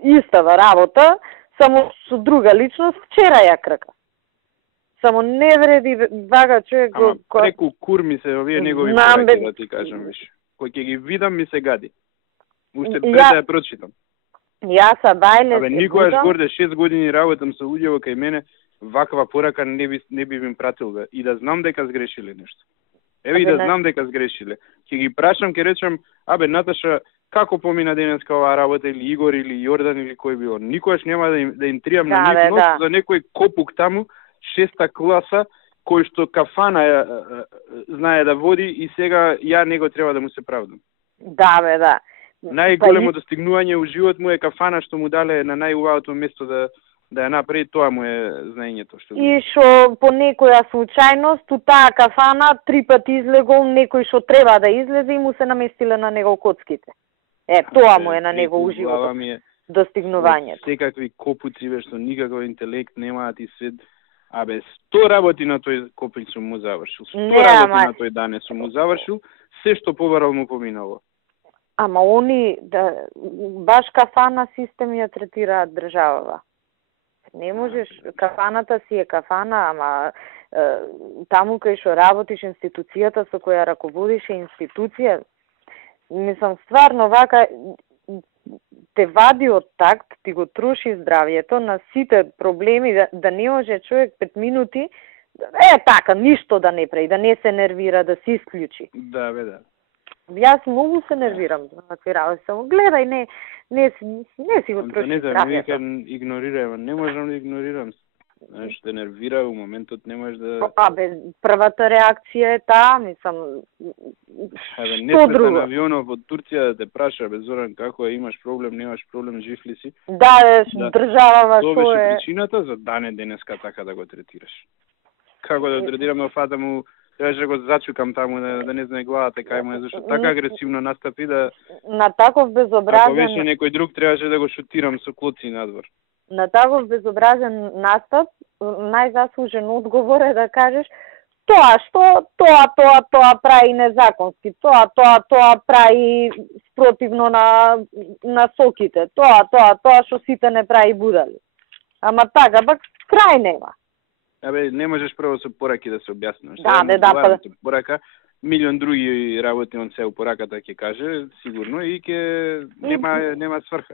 истава работа, само со друга личност, вчера ја крка. Само не вреди вага човек... Ама преку кур ми се овие негови проекти, да ти кажам, виш. Кој ќе ги видам, ми се гади. Уште пред да ја прочитам. Јас бајле... Абе, никогаш горде 6 години работам со луѓе кај мене, ваква порака не би им пратил, бе. И да знам дека сгрешиле нешто. Еве и да знам дека сгрешиле. Ќе ги прашам, ќе речам, абе, Наташа, како помина денеска оваа работа, или Игор, или Јордан, или кој било. Никогаш нема да им тријам на нив нос за некој копук таму, 6-та класа, кој што кафана знае да води и сега ја него треба да му се правдам. Да, бе, да. Најголемо достигнување у живот му е кафана што му дале на најубавото место да ја направи, тоа му е знаењето што. И што по некоја случајност у таа кафана 3 пати излегол некој што треба да излезе и му се наместиле на него коцките. Тоа му е на него у животот. Достигнувањето. Секакви копуци бе што никаков интелект немаат и свет. Абе, 100 работи на тој копик сум му завршил. 100 работи на тој данес сум му завршил, се што побарал му поминало. Ама они, баш кафана систем ја третираат државава. Не можеш, кафаната си е кафана, ама таму кај што работиш, институцијата со која раководиш е институција. Мислам, стварно вака те вади од такт, ти го труши здравјето на сите проблеми, да не може човек 5 минути, така, ништо да не прави, да не се нервира, да се исклучи. Да, бе, да. Јас многу се нервирам за такви работи, само гледај, не си го троши здравјето. Не игнорирај, не можам да игнорирам. Знаеш, те нервира, у моментот не можеш да... Абе, првата реакција е таа, мислам... Абе, не слета на авионов од Турција да те праша, бе, Зоран, како е, имаш проблем, немаш проблем, жив ли си? Да, државава, што е... Тоа беше причината за дане денеска така да го третираш. Како да третирам, да фатам му... Трябаше да го зачукам таму, да не знае главата кај му е, зашто така агресивно настапи да... На таков безобразен... Ако беше некој друг, требаше да го шутирам со клоци надвор. На таков безобразен настап, најзаслужен одговор е да кажеш тоа, што тоа прави незаконски, тоа прави спротивно на соките, тоа што сите не прави будали. Ама така, пак крај нема. Абе, не можеш прво со пораки да се објасниш. Да. Порака, милион други работи он се пораката ќе каже, сигурно, и ќе нема сврха.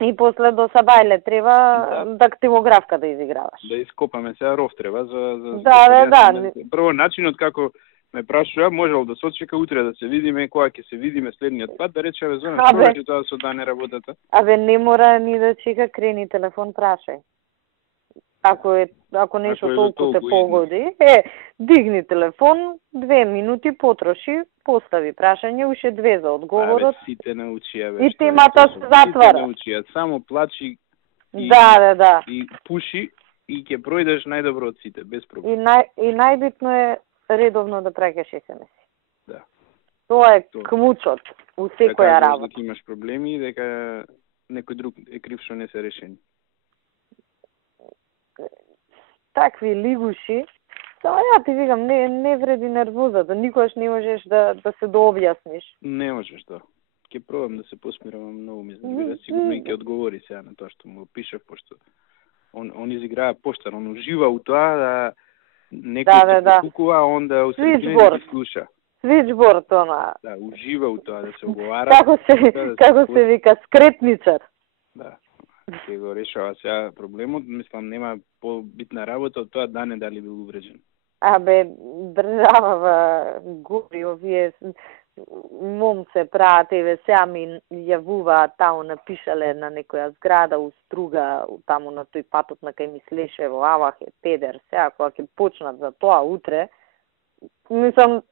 И после до Сабајле треба дактилографка да изиграваш. Да ископаме сега ров треба за Да. Прво начинот како ме прашува, можел да се очека утре да се видиме, кога ќе се видиме следниот пат, да рече, знаеш, што ќе тоа со дане работата. Абе, не мора ни да чека, крени телефон, прашај. Ако нешто толку те погоди, дигни телефон, 2 минути потроши, постави прашање, уште 2 за одговорот. Абе, сите научија, и темата се затвара. Сите научија, само плачи и пуши и ќе пројдеш најдобро од сите, без проблем. И најбитно е редовно да праќаш SMS. Да. Тоа е клучот у секоја работа. Дека имаш проблеми и дека некој друг е крив што не се решени. Такви лигуши, само ја ти викам, не вреди нервозата, никогаш не можеш да се дообјасниш. Не можеш, да. Ќе пробам да се посмирам многу, мислам, сигурно и ќе одговори сега на тоа што му пишав, пошто он изиграва поштар, он ужива у тоа да некој се покукува, он да усреќен и слуша. Свичборд, она. Да, ужива у тоа да се оговара. Како се вика, скретничар. Да. Ќе го решава сега проблемот, мислам нема побитна работа од тоа да не дали бил увреđен. Абе, државава гори овие момце прават, еве сега ми јавуваат таму напишале на некоја зграда у Струга, таму на тој патот на кај ми слеше во Авах е педер, сега кога ќе почнат за тоа утре, мислам,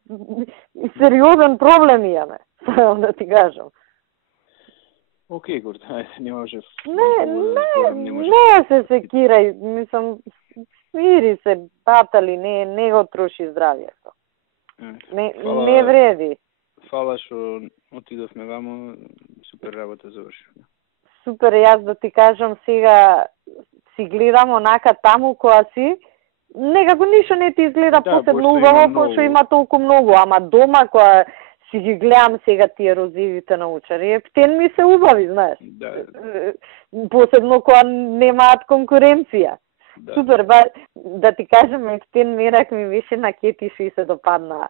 сериозен проблем имаме, да ти кажам. Океј, Горд, не можеш. Не се секирај, мислам, смири се, батали, не го троши здравието. Не вреди. Фала што отидовме вамо, супер работа завршивме. Супер, јас да ти кажам сега, си гледам онака таму која си, некако ништо не ти изгледа посебно убаво, пошто има толку многу, ама дома која си ги гледам сега тие розивите научари, ептен ми се убави, знаеш. Посебно кога немаат конкуренција. Супер, да ти кажам, ептен мерак ми беше на кетиш и се допадна.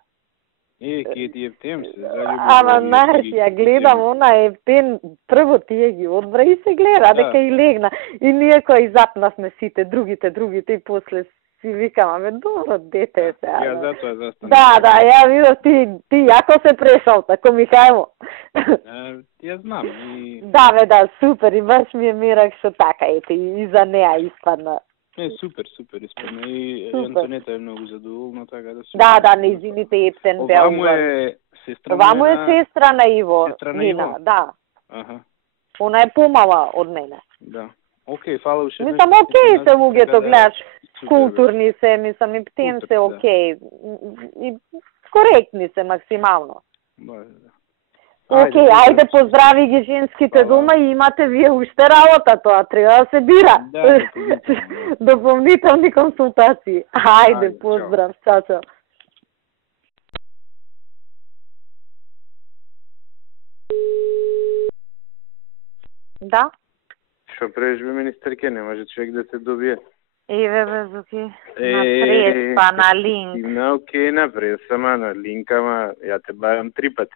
Кети ептен се заљуби. Ама, знаеш, ја гледам она ептен, прво тие ги одбра и се гледа, дека и легна. И ние кои запнавме сите, другите и после си викам, абе, добро дете е сега. Ја затоа застана. Да, ја видов ти јако се прешал, тако Михајло. Ја знам. Да, супер, и баш ми е мерак што така, ете, и за неа испадна. Супер испадна. И Антонета е многу задоволна, така да се... Да, нејзините ептен беа. Ова му е сестра на Иво. Нина, да. Она е помала од мене. Да. Океј, фала уште. Мислам, океј се луѓето, гледаш, културни се, мислам, и птен се океј. И коректни се максимално. Океј, ајде поздрави ги женските дома и имате вие уште работа, тоа треба да се бира. Дополнителни консултации. Ајде, поздрав, чао. Да? Што правиш, бе, министерке, не може човек да се добие. Еве, Безуки, на преспа, на линк. Океј, на преспа, на линк, ама ја те барам 3 пати.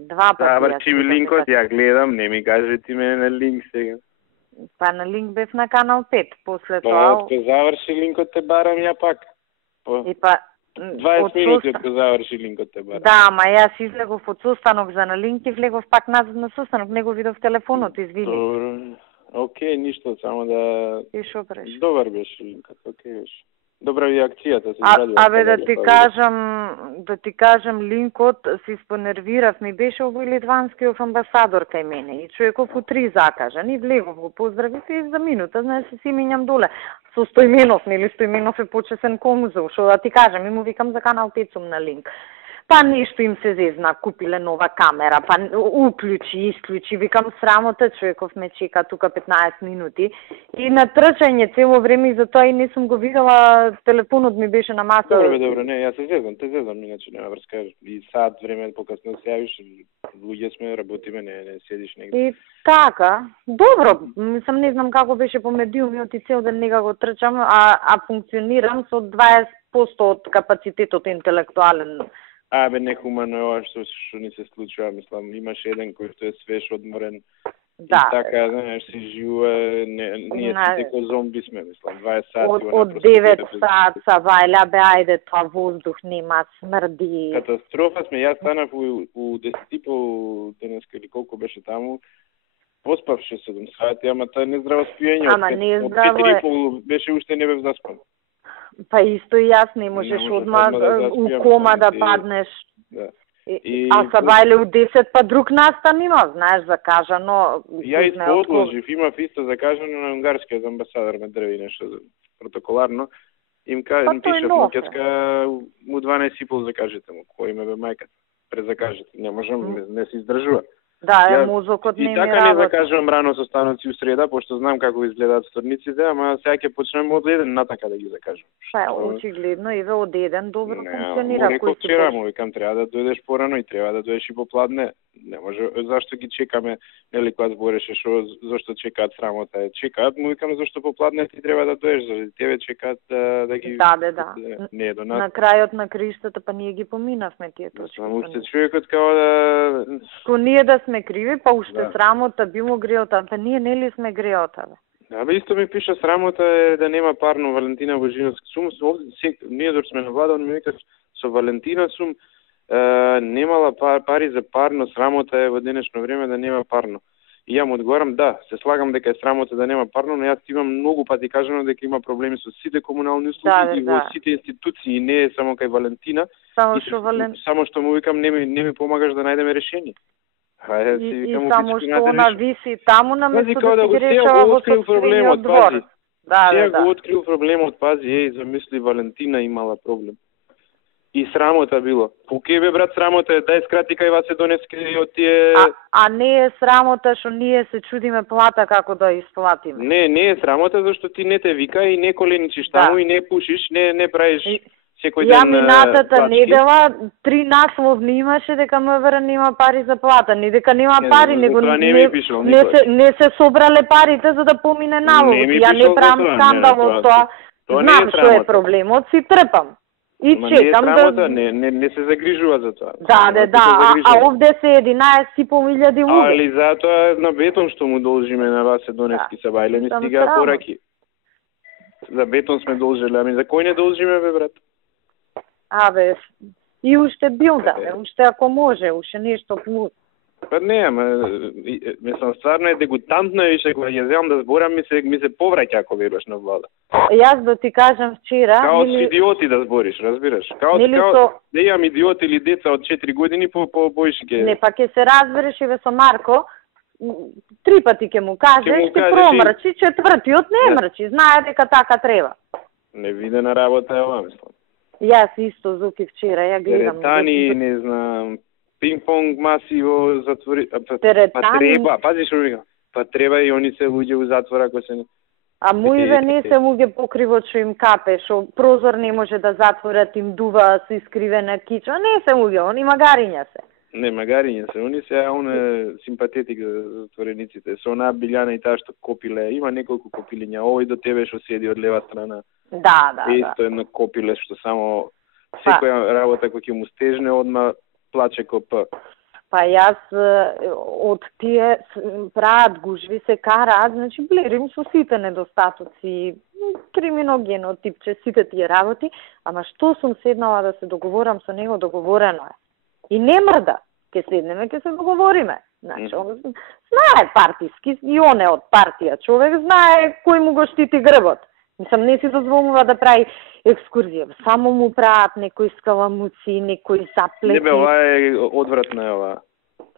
2 пати. Заврши ми линкот, ја гледам, не ми каже ти мене на линк сега. Па на линк бев на канал 5, после тоа... Па, заврши линкот те барам ја пак. И па... 20 минути од заврши линкот те барам. Да, ама јас излегов од состанок за на линк и влегов пак назад на состанок, не го видов телефонот, извини. Добро. Океј, ништо, само да... И шо преш? Добар беше линкот, океј беше. Добра ви акцијата се израдува. Абе да ти кажам, линкот се испонервирав, ми беше овој литванскиот амбасадор кај мене и човеков у 3 закажан и влегов го поздравите и за минута, знаеш, се си минјам доле. Со Стојменов, нели Стојменов е почесен конзул, што да ти кажам, и му викам за канал 5 сум на линк. Па нешто им се зезна, купиле нова камера, па уклучи, исклучи, викам срамота, човеков ме чека тука 15 минути. И на трчање цело време и затоа и не сум го видела, телефонот ми беше на маса. Добре, не, јас се зезам, иначе нема врска. И сат време покасно се јавиш, луѓе сме, работиме, не седиш негде. И така, добро, мислам, не знам како беше по медиумиот и цел ден некако трчам, а функционирам со 20% од капацитетот интелектуален. Нехумано е ова што ни се случува, мислам, имаш еден кој што е свеж, одморен, да. И така, знаеш, си живува, ние сите ко зомби сме, мислам, 20 сати. Од 9 сат са вајля, ајде, тоа воздух нема, смрди. Катастрофа сме, јас станав у 10:30 денеска или колку беше таму, поспав 6-7 сати, ама тоа не здраво спиење. Ама не е здраво е. Од 5:30 беше уште не бев заспан. Па исто и јас не можеш одма у кома да паднеш. Да. А са бајле у 10, па друг настан има, знаеш, закажано. Ја исподложив, имав исто закажано на унгарскиот амбасадор ме дрви нешто протоколарно. Им пише макетска му 12,5 закажете му, кој ме бе мајката. Презакажете, не можам, не се издржува. Да, мозокот не ми работи. И така не закажувам рано со станоци у среда, пошто знам како изгледаат вторниците, ама сега ќе почнем од еден натака да ги закажам. Па, очигледно, еве од еден добро функционира. Реков вчера му, викам, треба да дојдеш порано и треба да дојдеш и попладне. Не може, зашто ги чекаме, нели, кога збореше, зашто чекаат срамота е. Чекаат, му викам, зашто попладне ти треба да дојдеш, заради тебе чекаат да ги... Да. Не е до нас. На крајот на криштата, па ние ги поминавме тие точки. Само уште човекот као да... Ко ние да сме криви, па уште срамота би му греота, па ние нели сме греота, бе? Исто ми пиша срамота е да нема парно Валентина Божиновска. Ние док сме на влада, он ми вика со Валентина сум немала пари за парно, срамота е во денешно време да нема парно. И ја му одговарам, да, се слагам дека е срамота да нема парно, но јас имам многу пати кажано дека има проблеми со сите комунални услуги и во сите институции, не е само кај Валентина. Само што му викам, не ми помагаш да најдеме решение. И само што она виси таму на место да се решава во собствениот двор. Сега го открил проблемот, пази, замисли Валентина имала проблем. И срамота било. Окей бе, брат, срамота е, дај скрати кај вас се донески од тие... А не е срамота што ние се чудиме плата како да исплатиме. Не е срамота зашто ти не те вика и не коленичиш таму и не пушиш, не правиш секој ден... Ја минатата недела 3 насловни имаше дека МВР нема пари за плата, не дека нема пари, него не се собрале парите за да помине налогот. Ја не правам скандал од тоа. Знам што е проблемот, си трпам. И чекам да... Не се загрижува за тоа. Да, а овде се 11,5 илјади луѓе. Али затоа на бетон што му должиме на вас се донески са бајле, ми стига пораки. За бетон сме должеле, ами за кој не должиме, бе, брат? И уште билдаме, уште ако може, уште нешто плюс. Па не, ама, мислам, стварно е дегутантно и више, кога ја земам да зборам, ми се повраќа ако веруваш на влада. Јас да ти кажам вчера... Као с идиоти да збориш, разбираш? Као да имам идиоти или деца од 4 години по бојшке. Не, па ке се разбереш и ве со Марко, 3 пати ке му кажеш, ке промрчи, 4-тиот не мрчи, знае дека така треба. Невидена работа е ова, мислам. Јас исто, Зуки, вчера, ја гледам... Теретани, не знам... Пинг-понг маси во затвори... Теретани... Пази што викам. Па треба и они се луѓе у затвора ако се... А муиве не се луѓе покривот што им капе, што прозор не може да затворат, им дува со искривена кича. Не се луѓе, они магариња се. Не, магариња се. Они се симпатетик за затворениците. Со онаа Билјана и таа што копиле. Има неколку копилиња. Овој до тебе што седи од лева страна. Да. Исто едно копиле што само секоја работа кој ќе му стежне одма плаче КП. Па јас од тие прават гужви, се караат, значи блерим со сите недостатоци, криминогено типче, сите тие работи, ама што сум седнала да се договорам со него, договорено е. И не мрда, ке седнеме, ке се договориме. Значи, он знае партиски, и он е од партија, човек знае кој му го штити грбот. Мислам, не си дозволува да прави екскурзија. Само му прават некои скаламуци, некои заплети. Не бе, ова е одвратна е ова.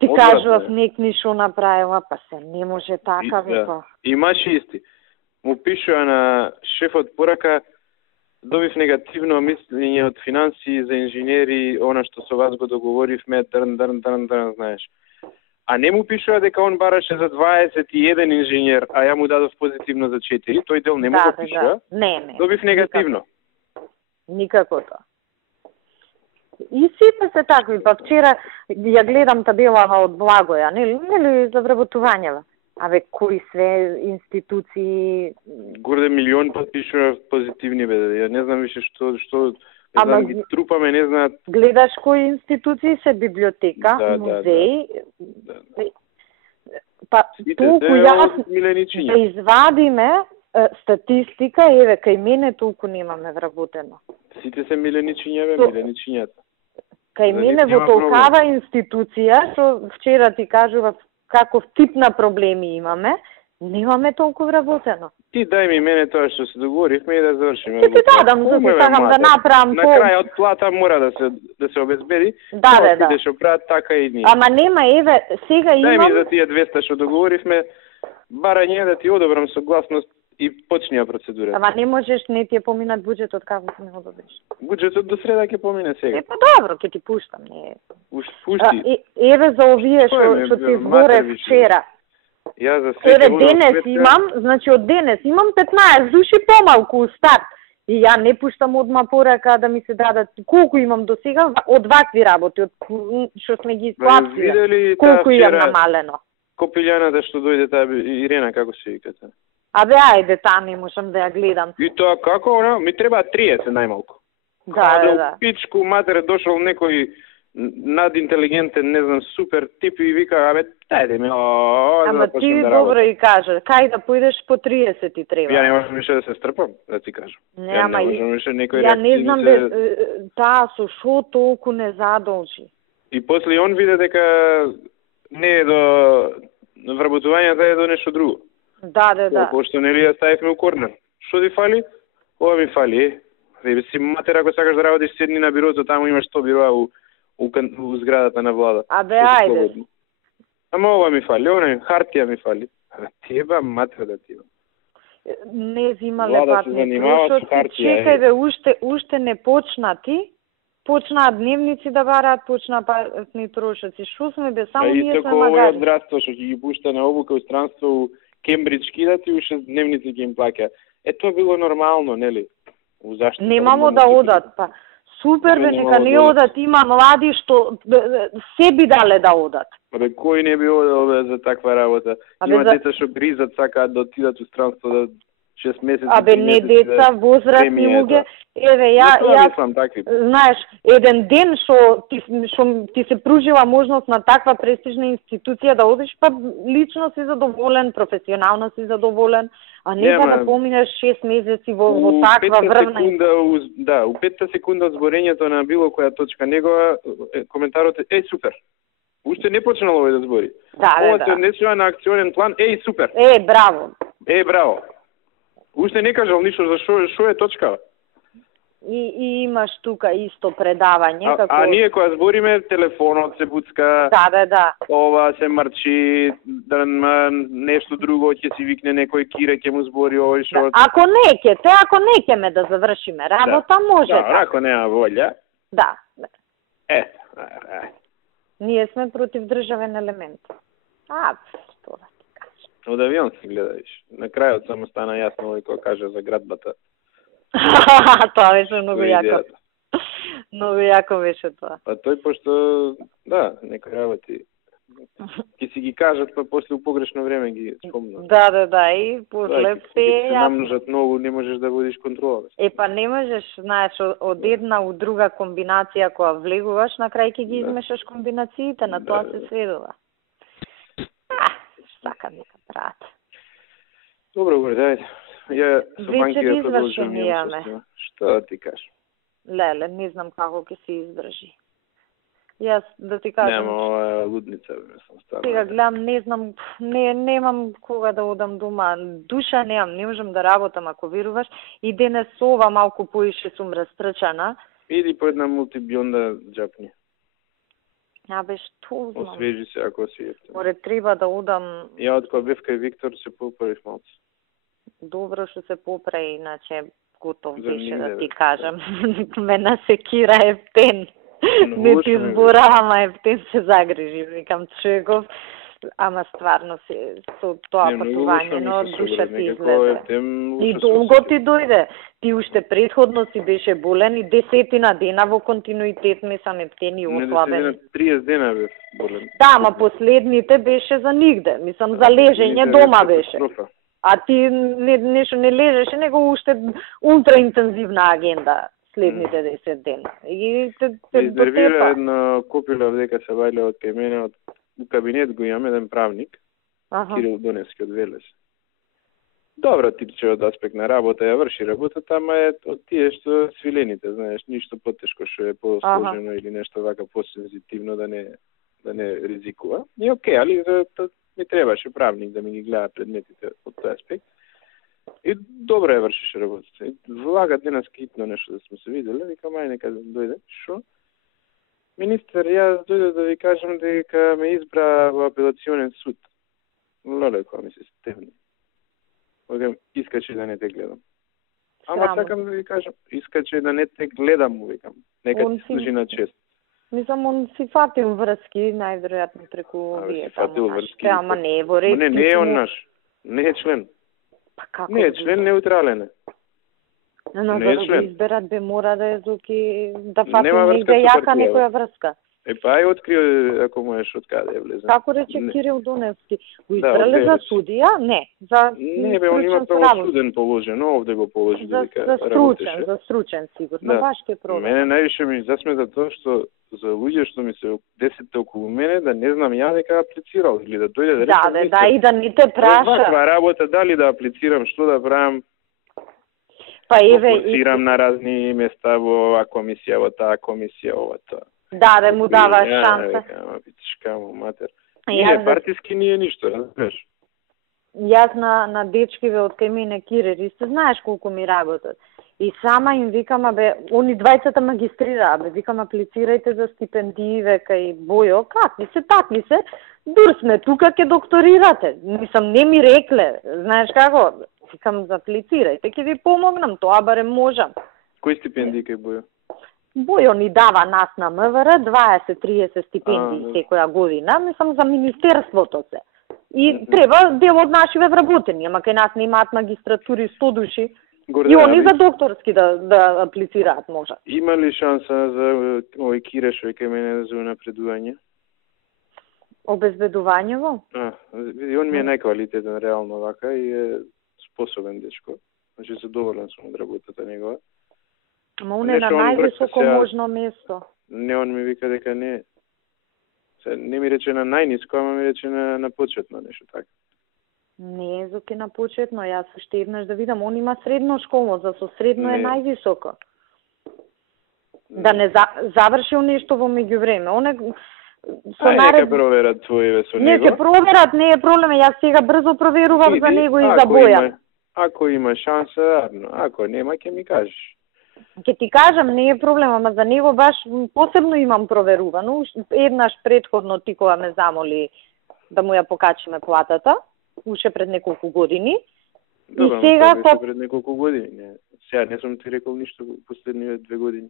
Ти кажував некни шо направила, па се не може така, веко. Имаше исти. Му пишува на шефот порака, Добив негативно мислење од финанси за инженери, она што со вас го договоривме, дрн, знаеш. А не му пишува дека он бараше за 21 инженер, а ја му дадов позитивно за 4. Тој дел не му го пишува. Не. Добив негативно. Никако тоа. И сите се такви, па вчера ја гледам табелава од Благоја, нели за вработувањава. Кои све институции... Горде милион подпишува позитивни, бе. Ја не знам више што ги трупаме, не знаат... Гледаш кои институции се библиотека, музеј... Па, толку јас да извадиме статистика, еве, кај мене толку немаме вработено. Сите се миленичиња, бе, миленичињата. Кај мене во толкава институција, што вчера ти кажува каков тип на проблеми имаме, немаме толку вработено. Ти дај ми мене тоа што се договоривме и да завршиме. Ти дадам, за да сакам да направам на крајот плата мора да се обезбеди. Да. Бидеш оправат така и ние. Ама нема, еве, сега имам... Дај ми за тие 200 што договоривме, барање да ти одобрам согласност и почнија процедура. Ама не можеш, не ти е поминат буџетот како не го одобриш. Буџетот до среда ќе помине сега. Па добро, ќе ти пуштам, не. Пушти. Еве за овие што ти зборев вчера. Ја за еве денес имам, значи од денес имам 15 души помалку у старт. И ја не пуштам одма порака да ми се дадат колку имам до сега од вакви работи, од што сме ги склапсили. Колку имам намалено. Копилјаната што дојде таа Ирена, како се вика таа? Ајде, таа не можам да ја гледам. И тоа како, ми треба 30 најмалку. Да. Пичку матер дошол некој надинтелигентен, не знам, супер тип и вика, дајде ми, ама ти добро и кажа, кај да појдеш по 30 ти треба. Ја не можам више да се стрпам, да ти кажам. Ја не знам таа со шо толку не задолжи. И после он виде дека не е до вработувањето, е до нешто друго. Да. Пошто нели ја ставивме у корнер. Што ти фали? Ова ми фали. Ве си матер, ако сакаш да работиш, седни на бирото, таму имаш 100 бироа у зградата на влада. Ајде. Ама ова ми фали, хартија ми фали. Теба матер да ти. Не зимале патни трошоци, чекајте, уште не почнати. Почнаа дневници да бараат, почнаа патни трошоци. Шо сме бе, само ние сме магари. Ова здравство што ќе ги пушта на обука у странство у Кембридж кидат и уште дневници ќе им плаќа. Тоа било нормално, нели? Немамо да одат, па. Супер бе, нека не одат, има млади што се би дале да одат. Кој не би одел за таква работа? Има деца што гризат, сакаат да отидат у странство да 6 месеци. Не деца, возрастни луѓе. Еве, ја знаеш, еден ден што ти се пружила можност на таква престижна институција да одиш, па лично си задоволен, професионално си задоволен, а не да поминеш 6 месеци во таква врвна. Да, у 5 секунда од зборењето на било која точка негова, коментарот е супер. Уште не почнало овој да збори. Ова се однесува на акционен план, супер. Браво. Уште не кажал ништо за шо е точка. И имаш тука исто предавање. А ние кога збориме, телефонот се буцка, да. Ова се марчи, нешто друго, ќе си викне некој кире, ќе му збори овој шо. Ако не ќе ме да завршиме работа, може. Да, ако нема волја. Да. Ние сме против државен елемент. Што да ти кажам. Од авион се гледаш. На крајот само стана јасно овој кој каже за градбата. Тоа беше многу јако. Многу јако беше тоа. Па тој пошто, некои работи ќе си ги кажат, па после у погрешно време ги спомнат. Да, и после се намножат многу, не можеш да водиш контрола. Па не можеш, знаеш, од една у друга комбинација која влегуваш, на крај ќе ги измешаш комбинациите, на тоа се сведува. Сакам нека прават. Добро, дајте. Ја со банки да продолжам имаме. Што да ти кажеш? Леле, не знам како ќе се издржи. Јас да ти кажам. Нема ова лудница, сум ставам. Сега гледам, не знам, немам кога да одам дома. Душа немам, не можам да работам ако веруваш. И денес со ова малку поише сум растрчана. Иди по една мултибион џапни. Што знам. Освежи се ако си ефтин. Море треба да одам. Ја од кога бев кај Виктор се поправив малку. Добро што се поправи, иначе готов беше да ти кажам. Мене секира Ептен. Не ти зборам, а Ептен се загрижи. Викам, човеков, ама стварно со тоа патување, но душа ти излезе. И долго ти дојде. Ти уште предходно си беше болен и 10 дена во континуитет мислам Ептен и ослабен. Не, 30 дена бев болен. Да, ама последните беше за нигде. Мислам, за лежење дома беше. А ти нешто не лежеше, него уште ултраинтензивна агенда следните 10 дена. И те издервира една копила дека се бајле од кај мене, од кабинет го имам еден правник, Кирил Донески од Велес. Добро типче од аспект на работа, ја врши работата, ама е од тие што свилените, знаеш, ништо потешко што е посложено или нешто вака посензитивно да не ризикува. И окей, али ми требаше правник да ми ги гледа предметите од тој аспект. И добро ја вршише работата. И влага денес хитно нешто да сме се виделе, викам, ај нека дојде. Шо? Министер, јас дојде да ви кажам дека ме избра во апелационен суд. Леле, која ми се стевни. Викам, искачи да не те гледам. Ама сакам да ви кажам, искачи да не те гледам, му викам. Нека ти служи на чест. Мислам, он си фатил врски, најверојатно преку вие таму нашите, ама не е во ред. Не е он наш. Не е член. Па како? Не е член, неутрален е. Но за да го изберат бе мора да е зуки, да фати негде јака некоја врска. Па ја открио, ако можеш, од каде е влезен. Како рече Кирил Доневски? Го избрале за судија? Не, за не, бе, он има правосуден положен, овде го положи за стручен, сигурно, баш ке проблем. Мене највише ми засмета тоа што за луѓе што ми се десете околу мене, да не знам ја дека аплицирал или да дојде да рече. Да, и да не те праша. Ваква работа, дали да аплицирам, што да правам? Па еве аплицирам на разни места во оваа комисија, во таа комисија, ова тоа. Да му даваш шанса. Ама бичка му матер. Не, партиски не е ништо, разбираш. Јас на дечкиве од кај мене кирери, се знаеш колку ми работат. И сама им викам, абе, они двајцата магистрира, абе, викам, аплицирајте за стипендии, века и Бојо, какви се, такви се, дур сме тука, ке докторирате. Мислам, не ми рекле, знаеш како, викам, аплицирајте, ќе ви помогнам, тоа барем можам. Кои стипендии кај Бојо? Бојо ни дава нас на МВР 20-30 стипендии секоја година, мислам, за министерството се. И треба дел од нашиве вработени, ама кај нас не имаат магистратури 100 души. И они за докторски да аплицираат можат. Има ли шанса за овој Кирешој кај мене за напредување? Обезбедувањево? Види, он ми е најквалитетен реално вака и е способен дечко. Значи задоволен сум од работата негова. Ама он е на највисоко можно место. Не, он ми вика дека не. Не ми рече на најниско, ама ми рече на почетно нешто така. Не е зоки на почетно, јас уште еднаш да видам, он има средно школо, за со средно е највисоко. Да не завршил нешто во меѓувреме. Он е нека проверат твоиве со него. Не, ќе проверат, не е проблем, јас сега брзо проверувам за него и за Бојан. Ако има шанса, ако нема, ќе ми кажеш. Ќе ти кажам, не е проблем, ама за него баш посебно имам проверувано. Еднаш предходно ти кога ме замоли да му ја покачиме платата, уште пред неколку години. Добра, и сега пред неколку години. Сега не сум ти рекол ништо последниве 2 години.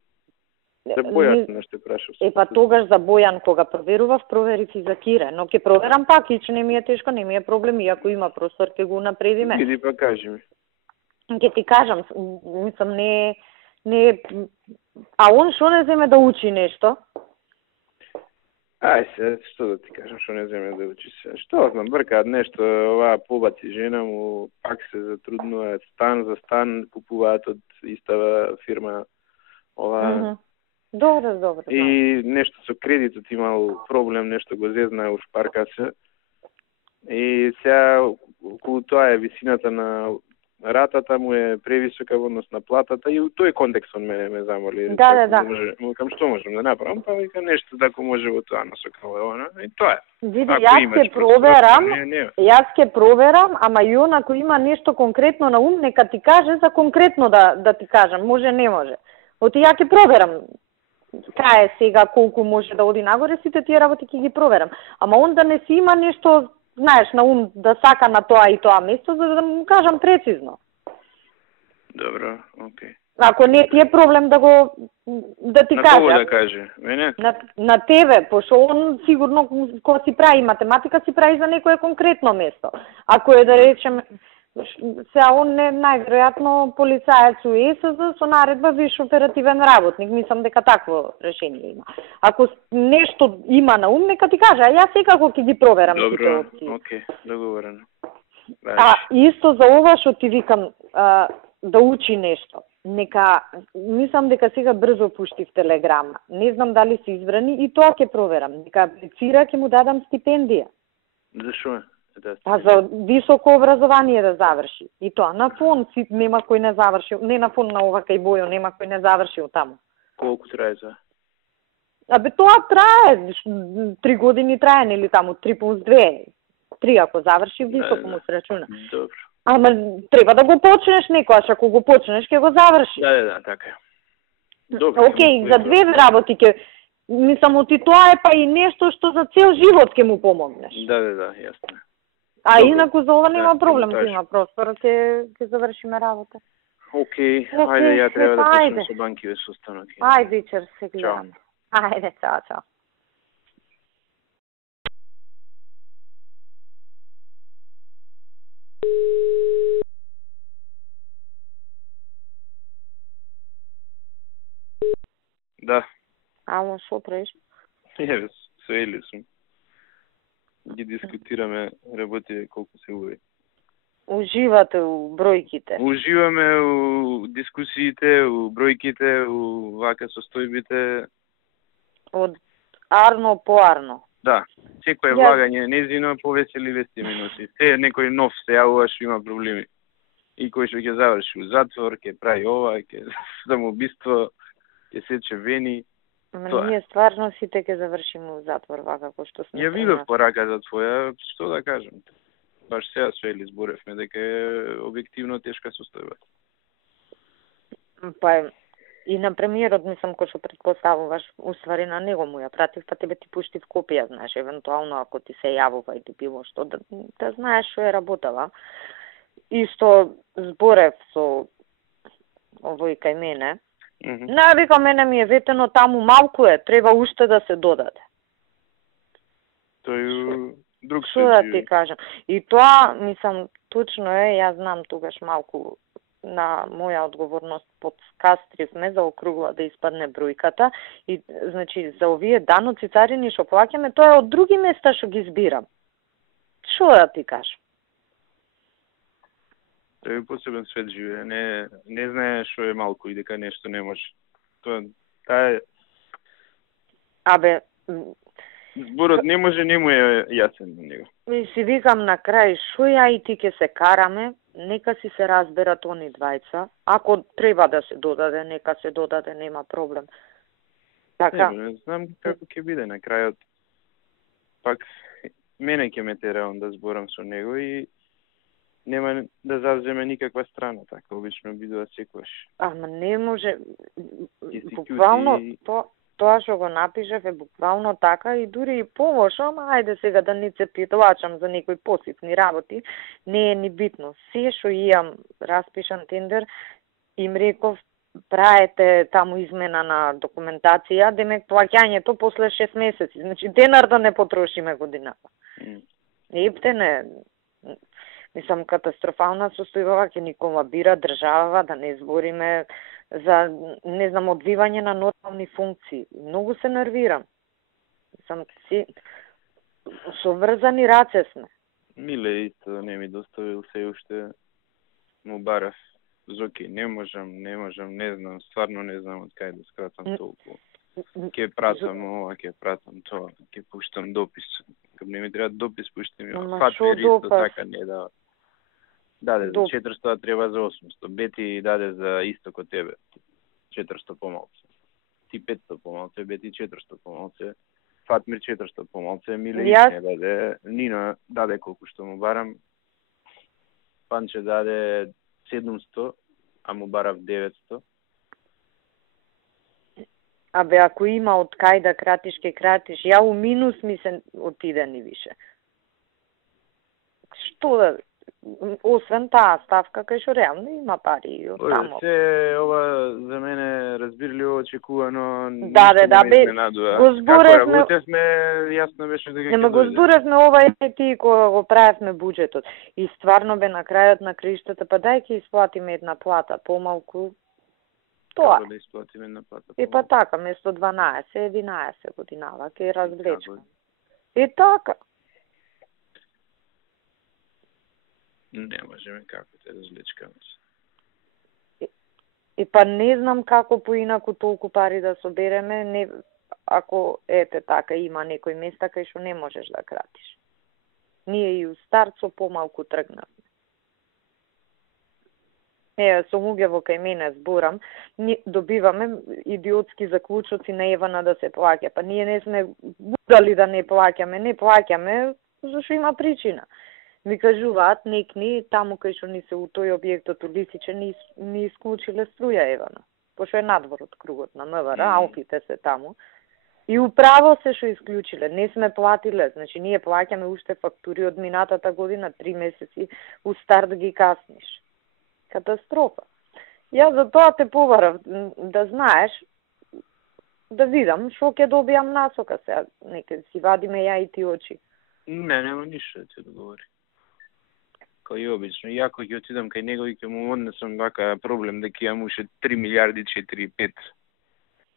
За Бојан не ще прашав. Па тогаш за Бојан кога проверував, проверив и за Кире, но ќе проверам пак и че не ми е тешко, не ми е проблем, и ако има простор ќе го напредиме. Иди па кажи ми. Ќе ти кажам, мислам не а он што не земе да учи нешто? Ај се, што да ти кажам, што не земе да учи се. Што знам, бркаат нешто, оваа побаци жена му, пак се затруднуваат, стан за стан купуваат од истава фирма. Добре. И нешто со кредитот имал проблем, нешто го зезна, ушпарка се. И сега, околу тоа е висината на ратата му е превисока во однос на платата и тој контекст он мене ме замоли. Да. Викам што можам да направам, па викам нешто тако може во тоа насока, и тоа е. Види, јас ќе проверам, ама и он ако има нешто конкретно на ум, нека ти каже за конкретно да ти кажам, може не може. Оти ја ќе проверам. Кај е сега, колку може да оди нагоре, сите тие работи ќе ги проверам. Ама он да не си има нешто, знаеш, на ум да сака на тоа и тоа место, за да му кажам прецизно. Добро, окей. Ако не ти е проблем да ти на каже. На кого да каже? Мене? На тебе, пошто он сигурно кога си прави математика си прави за некое конкретно место. Ако е да речем сега он е најверојатно полицаец у ЕСЗ со наредба виш оперативен работник. Мислам дека такво решение има. Ако нешто има на ум, нека ти каже, а јас секако ќе ги проверам сите опции. Добро, окей, договорено. Исто за ова што ти викам, да учи нешто. Нека, мислам дека сега брзо пуштив телеграма. Не знам дали се избрани и тоа ќе проверам. Нека аплицира, ќе му дадам стипендија. Зашо? За високо образование да заврши. И тоа на фон нема кој не завршил, не на фон на ова кај Бојо, нема кој не завршил таму. Колку трае за? Тоа трае 3 години трае, нели таму 3 плюс 2. 3 ако заврши високо му се рачуна. Добро. Ама треба да го почнеш некојаш, ако го почнеш ќе го завршиш. Да, така е. Добро. Океј, за две работи ќе мислам оти тоа е па и нешто што за цел живот ќе му помогнеш. Да, јасно. А добро. Инаку за ова нема проблем, има простор, ќе завршиме работа. Океј, ајде ја треба да почнем со банкиве состанок. Ајде, вечер се гледаме. Ајде, чао. Да. Ало, шо правиш? Еве, со Ели сум. Ги дискутираме работи колку се убави. Уживате у бројките? Уживаме у дискусиите, у бројките, у вака состојбите. Од арно по арно. Да, секој влагање незино повесели вести минути. Се некој нов се јавува што има проблеми. И кој што ќе заврши у затвор, ќе прави ова, ќе самоубиство, ќе сече вени. Ние стварно сите ќе завршиме у затвор, вака како што сме. Ја видов пораката твоја, што да кажам. Баш сега со Ели зборевме дека е објективно тешка состојба. Па и на премиерот, мислам, кој што претпоставуваш, уствари на него му ја пратив, па тебе ти пуштив копија, знаеш, евентуално ако ти се јавува и ти било што, да знаеш што е работала. Исто зборев со овој кај мене. Вика, мене ми е ветено таму малку е, треба уште да се додаде. Тој друг што да ти кажам. И тоа, мислам, точно е, јас знам тогаш малку на моја одговорност подкастривме за округла да испадне бројката и значи за овие даноци царини што плаќаме, тоа е од други места што ги збирам. Што да ти кажам? Тој е посебен свет живее, не знае што е малку и дека нешто не може. Таа зборот не може, не му е јасен на него. И си викам на крај, шо ја и ти ќе се караме, нека си се разберат они двајца. Ако треба да се додаде, нека се додаде, нема проблем. Така? Не знам како ќе биде на крајот. Пак мене ќе ме тера он да зборам со него и нема да завземе никаква страна, така обично бидува секогаш. Ама не може, буквално тоа што го напишев е буквално така и дури и полошо, ама ајде сега да не се притолачам за некои посипни работи, не е ни битно. Се што имам распишан тендер, им реков, праете таму измена на документација, демек плаќањето после 6 месеци, значи денар да не потрошиме годината. Ептене, мислам, катастрофална состојба, ќе ни колабира држава, да не збориме за, не знам, одвивање на нормални функции. Многу се нервирам. Мислам, со врзани раце сме. Миле исто не ми доставил се уште, му барав. Зоки, не можам, не знам, стварно не знам од кај да скратам толку. Ке пратам ова, ке пратам тоа, ке пуштам допис. Кога не ми треба допис, пуштам ја. Фатвер исто така не да. Даде за 400, треба за 800. Бети даде за исто ко тебе. 400 помалце. Ти 500 помалце, Бети 400 помалце. Фатмир 400 помалце, Миле не даде. Нина даде колку што му барам. Панче даде 700, а му барав 900. Абе, ако има од кај да кратиш, ке кратиш. Ја у минус ми се отиде ни више. Што да... освен таа ставка кај што реално има пари и од таму. Се ова за мене разбирливо, очекувано. Да, го зборевме. Како сме јасно беше дека ќе го зборевме ова ти кога го правевме буџетот. И стварно бе на крајот на криштата, па дај ќе исплатиме една плата помалку. Тоа. Како да исплатиме една плата? И па така, место 12, 11 годинава ќе развлечеме. И така. Не можеме како те развлечкаме. И па не знам како поинаку толку пари да собереме, не, ако ете така има некои места кај што не можеш да кратиш. Ние и у старт со помалку тргнавме. Со луѓе кај мене зборам, добиваме идиотски заклучоци на Евана да се плаќа. Па ние не сме будали да не плаќаме, зашто има причина. Ми кажуваат, некни, таму кај што ни се у тој објектот у Лисиче, ни исклучиле струја Евана. Пошто е надвор од кругот на МВР, Алпите се таму. И управо се што исклучиле, не сме платиле, значи ние плаќаме уште фактури од минатата година, 3 месеци, у старт ги касниш. Катастрофа. Јас за тоа те побарав, да знаеш, да видам што ќе добијам насока сега, нека си вадиме ја и ти очи. Не, нема ништо да ти одговори. Кој обично, јако ќе отидам кај него и ќе му однесам вака проблем дека имам уште 3 милиарди 4-5.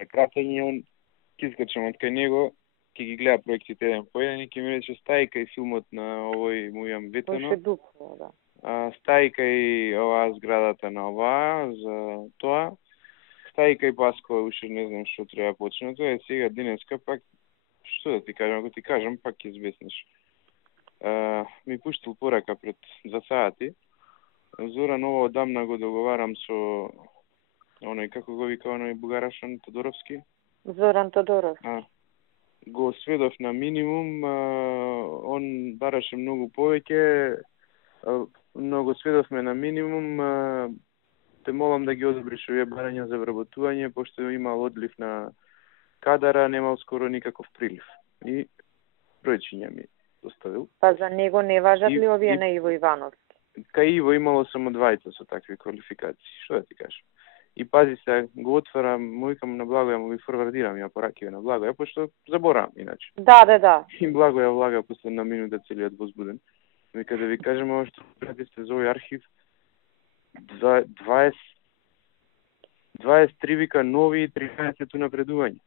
Кратење, он ќе искачам од кај него, ќе ги гледа проектите еден по еден и ќе ми рече стаи кај филмот на овој му имам ветено. Още дупно, да. Стаи кај оваа зградата на оваа, за тоа. Стаи кај Паскова, уште не знам што треба почнато. Сега денеска пак, што да ти кажам, ако ти кажам, пак ќе збеснеш. Ми пуштил порака пред за сати. Зоран ова одамна го договарам со оној, како го вика оној бугарашан Тодоровски? Зоран Тодоров. Го сведов на минимум, он бараше многу повеќе, но го сведовме на минимум, те молам да ги одобриш овие барања за вработување, пошто имал одлив на кадара, немал скоро никаков прилив. И бројчиња ми доставил. Па за него не важат ли овие на Иво Ивановски? Кај Иво имало само двајца со такви квалификации, што да ти кажам. И пази се, го отварам, му викам на Благоја, му ги форвардирам ја поракиве на Благоја, пошто заборавам иначе. Да. И Благоја влага после на минута целиот возбуден. Вика да ви кажем ова што пратите за овој архив, 23 вика нови и 13 напредување.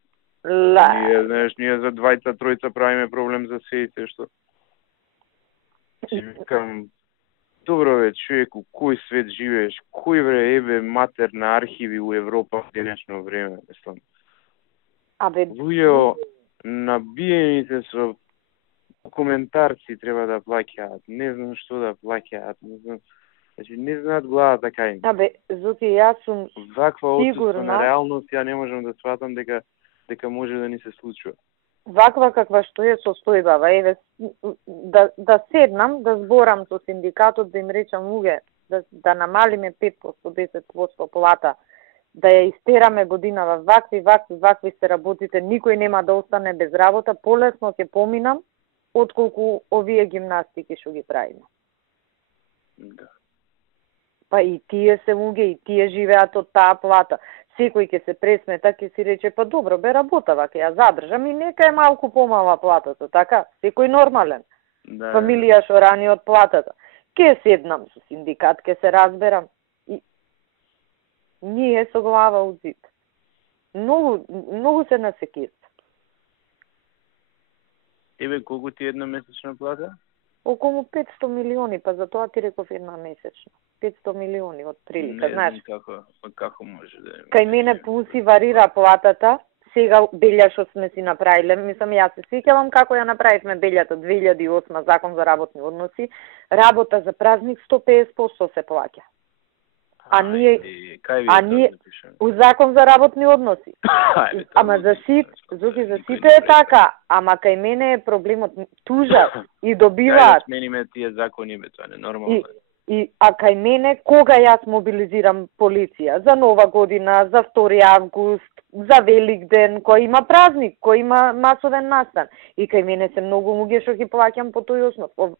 Ние, знаеш, ние за двајца, тројца правиме проблем за се и се што. Си викам, добро бе, човеку, кој свет живееш? Кој вре ебе матер на архиви у Европа в денешно време, мислам. Луѓе набиените со коментарци треба да плаќаат, не знам што да плаќаат, не знам. Значи, не знаат главата кај. Зоки, јас сум ваква отсутство на реалност, ја не можам да сватам дека може да ни се случува. Ваква каква што е состојбава, еве, да седнам, да зборам со синдикатот, да им речам луѓе, да намалиме 5%, 10% плата, да ја истераме годинава, вакви се работите, никој нема да остане без работа, полесно ќе поминам, отколку овие гимнастики што ги правиме. Да. Па и тие се луѓе, и тие живеат од таа плата. Секој ќе се пресмета, ќе си рече, па добро, бе работава, ќе ја задржам и нека е малку помала платата, така? Секој нормален. Да. Фамилија што рани од платата. Ке седнам со синдикат, ке се разберам. И ние со глава у зид. Многу се насекист. Тебе колку ти една месечна плата? Околу 500 милиони, па за тоа ти реков една месечна. 500 милиони од прилика, знаеш. Како може да е? Кај мене пулси варира платата, сега белја што сме си направиле, мислам, јас се сеќавам како ја направивме белјата 2008 закон за работни односи, работа за празник 150% се плаќа. А ние у закон за работни односи. Ама за сите е така, ама кај мене е проблемот тужат и добиваат. Смениме тие закони, бе, тоа не нормално. А кај мене, кога јас мобилизирам полиција? За Нова година, за 2 август, за Великден, кој има празник, кој има масовен настан. И кај мене се многу луѓе што ги плаќам по тој основ.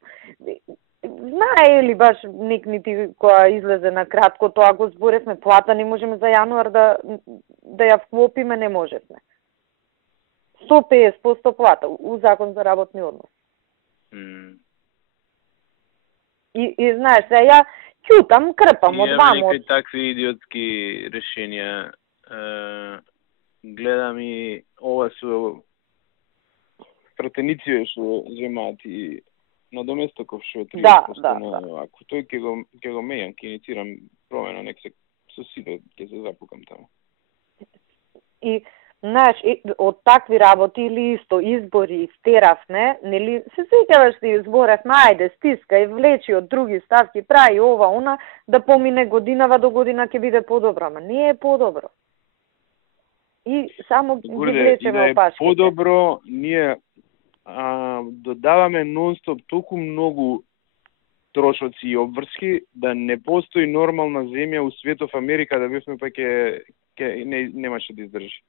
знае или баш некнити која излезе на кратко, тоа го зборевме, плата не можеме за јануар да ја вклопиме, не можевме. 150% плата у закон за работни односи. И знаеш, ја ќутам, крпам од ваму. Некои такви идиотски решенија. Гледам и ова со пратеници што земаат и на доместоков што 30% на овако. Тој ќе го мејам, ќе инициирам промена, нек се со силе ќе се запукам таму. И знаеш, од такви работи или исто избори стеравме, нели се сеќаваш ти зборевме, ајде стискај, влечи од други ставки, прави ова, она, да помине годинава до година ќе биде подобро, ама не е подобро. И само ги влечеме опашките. Подобро, ние додаваме нон-стоп толку многу трошоци и обврски да не постои нормална земја у светов. Америка да бевме па немаше да издржи.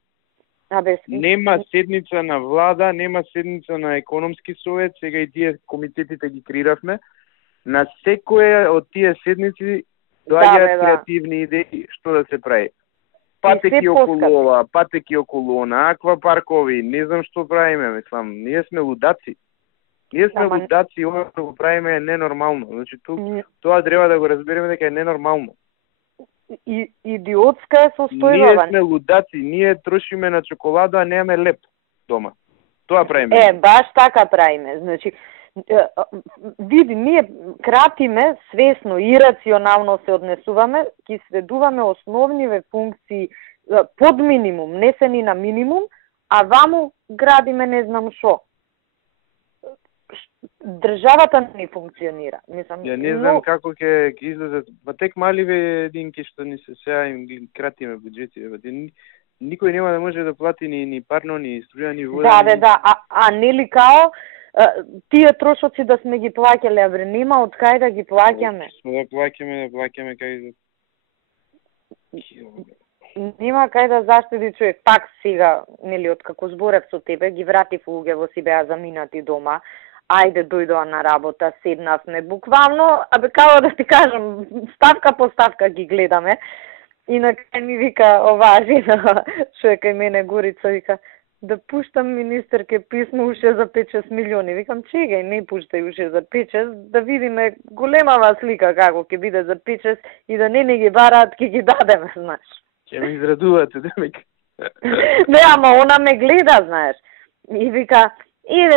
Нема седница на влада, нема седница на економски совет, сега и тие комитетите ги креиравме. На секоја од тие седници доаѓаат креативни идеи што да се прави. Патеки околу ова, патеки околу она, аквапаркови, не знам што правиме, мислам, ние сме лудаци. Лудаци, ова што го правиме е ненормално. Значи, тоа треба да го разбереме дека е ненормално. Идиотска е состојба. Ние сме лудаци, ние трошиме на чоколада, а немаме леп дома. Тоа правиме. Баш така правиме. Значи, види, ние кратиме свесно и рационално се однесуваме, ќе следуваме основниве функции под минимум, не се ни на минимум, а ваму градиме не знам шо. Државата не функционира. Мислам, ја не знам како ќе излезат, па тек маливе единки што ни се сега им кратиме буџети, никој нема да може да плати ни парно, ни струја, ни вода. А нели као тие трошоци да сме ги плаќале, а бре, нема од кај да ги плаќаме. Да плаќаме кај нема кај да заштеди човек. Пак сега, нели, од како зборев со тебе, ги вратив луѓе си беа заминати дома. Ајде, дојдоа на работа, седнавме буквално, као да ти кажам, ставка по ставка ги гледаме. И на крај ми вика оваа жена, што е кај мене Горица, вика, да пуштам министерке писмо уште за 5-6 милиони. Викам, чегај, не пуштај уште за 5-6, да видиме големава слика како ќе биде за 5-6 и да не ги бараат, ќе ги дадеме, знаеш. Ќе ме израдувате, демек. Не, ама она ме гледа, знаеш. И вика,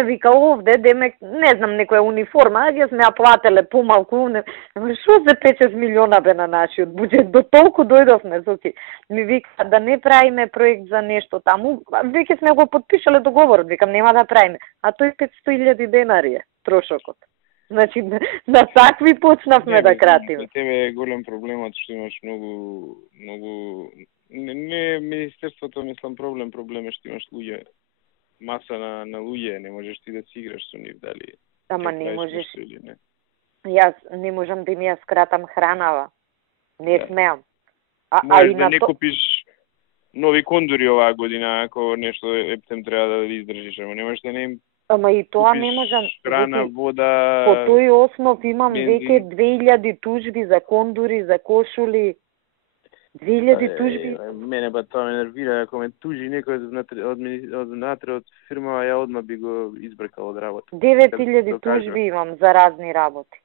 вика овде, демек, не знам, некоја униформа, а ги сме ја плателе помалку, ама шо за 5-6 милиона бе на нашиот буџет, до толку дојдовме, соки. Ми вика, да не правиме проект за нешто таму, веќе сме го подпишале договорот, викам, нема да правиме, а тој 500.000 денари е трошокот. Значи, на такви почнавме да кратиме. За тебе е голем проблемот што имаш многу... Не министерството, мислам, проблем е што имаш луѓе. Маса на луѓе, не можеш ти да си играш со нив, дали... Ама не можеш... Јас не можам да ми ја скратам хранава. Не смеам. Можеш да не купиш нови кондури оваа година, ако нешто ептем треба да издржиш, ама не можеш да не им... Ама и тоа не можам. Храна, вода... По тој основ имам веќе 2000 тужби за кондури, за кошули. 2000 тужби. Мене ба тоа ме нервира, ако ме тужи некој од фирмава, ја одма би го избркал од работа. 9000 тужби имам за разни работи.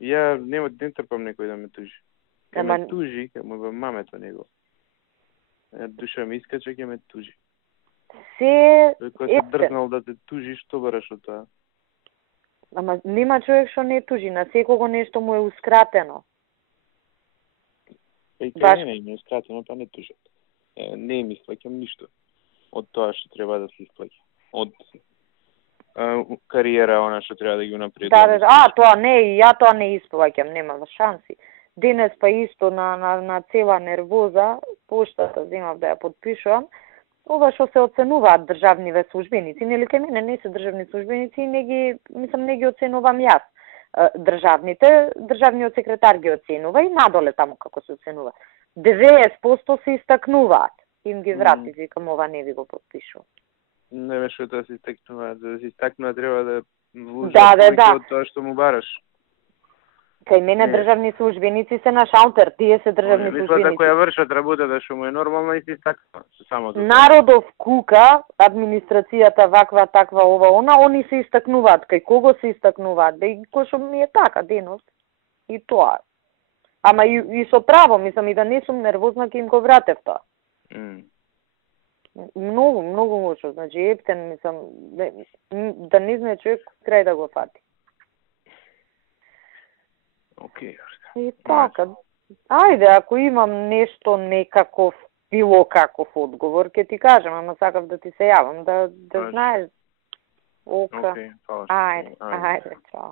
Ја не трпам некој да ме тужи. Ме тужи, ке му мамето него. Душа ми искача, ке ме тужи. Кој се дрзнал да те тужи, што бараш од тоа? Ама нема човек што не тужи, на секого нешто му е ускратено. Не им е ускратено, па не тужат. Не им исплаќам ништо од тоа што треба да се исплаќа. Од кариера, она што треба да ги унапредувам. Тоа не, ја тоа не исплаќам, нема шанси. Денес па исто на цела нервоза, поштата земав да ја подпишувам, ова што се оценуваат државниве службеници, нели кај мене не се државни службеници, не ги оценувам јас. Државниот секретар ги оценува и надоле таму како се оценува. 90% се истакнуваат. Им ги врати, викам, ова не ви го подпишувам. Не ме што да се истакнуваат, за да се истакнуваат треба да вложат од тоа што му бараш. Кај мене државни службеници се на шалтер, тие се државни службеници. Мислата која вршат работата што му е нормална и си стаква само тоа. Народов кука, администрацијата ваква, таква, ова, она, они се истакнуваат. Кај кого се истакнуваат? Бе, кој што ми е така денот. И тоа. Ама и со право, мислам, и да не сум нервозна, ќе им го вратев тоа. Многу, многу лошо. Значи, ептен, мислам, да не знае човек крај да го фати. Океј. И така. Ајде, ако имам нешто некаков, било каков одговор, ќе ти кажам, ама сакав да ти се јавам, да знаеш. Ока. Океј, ајде, чао.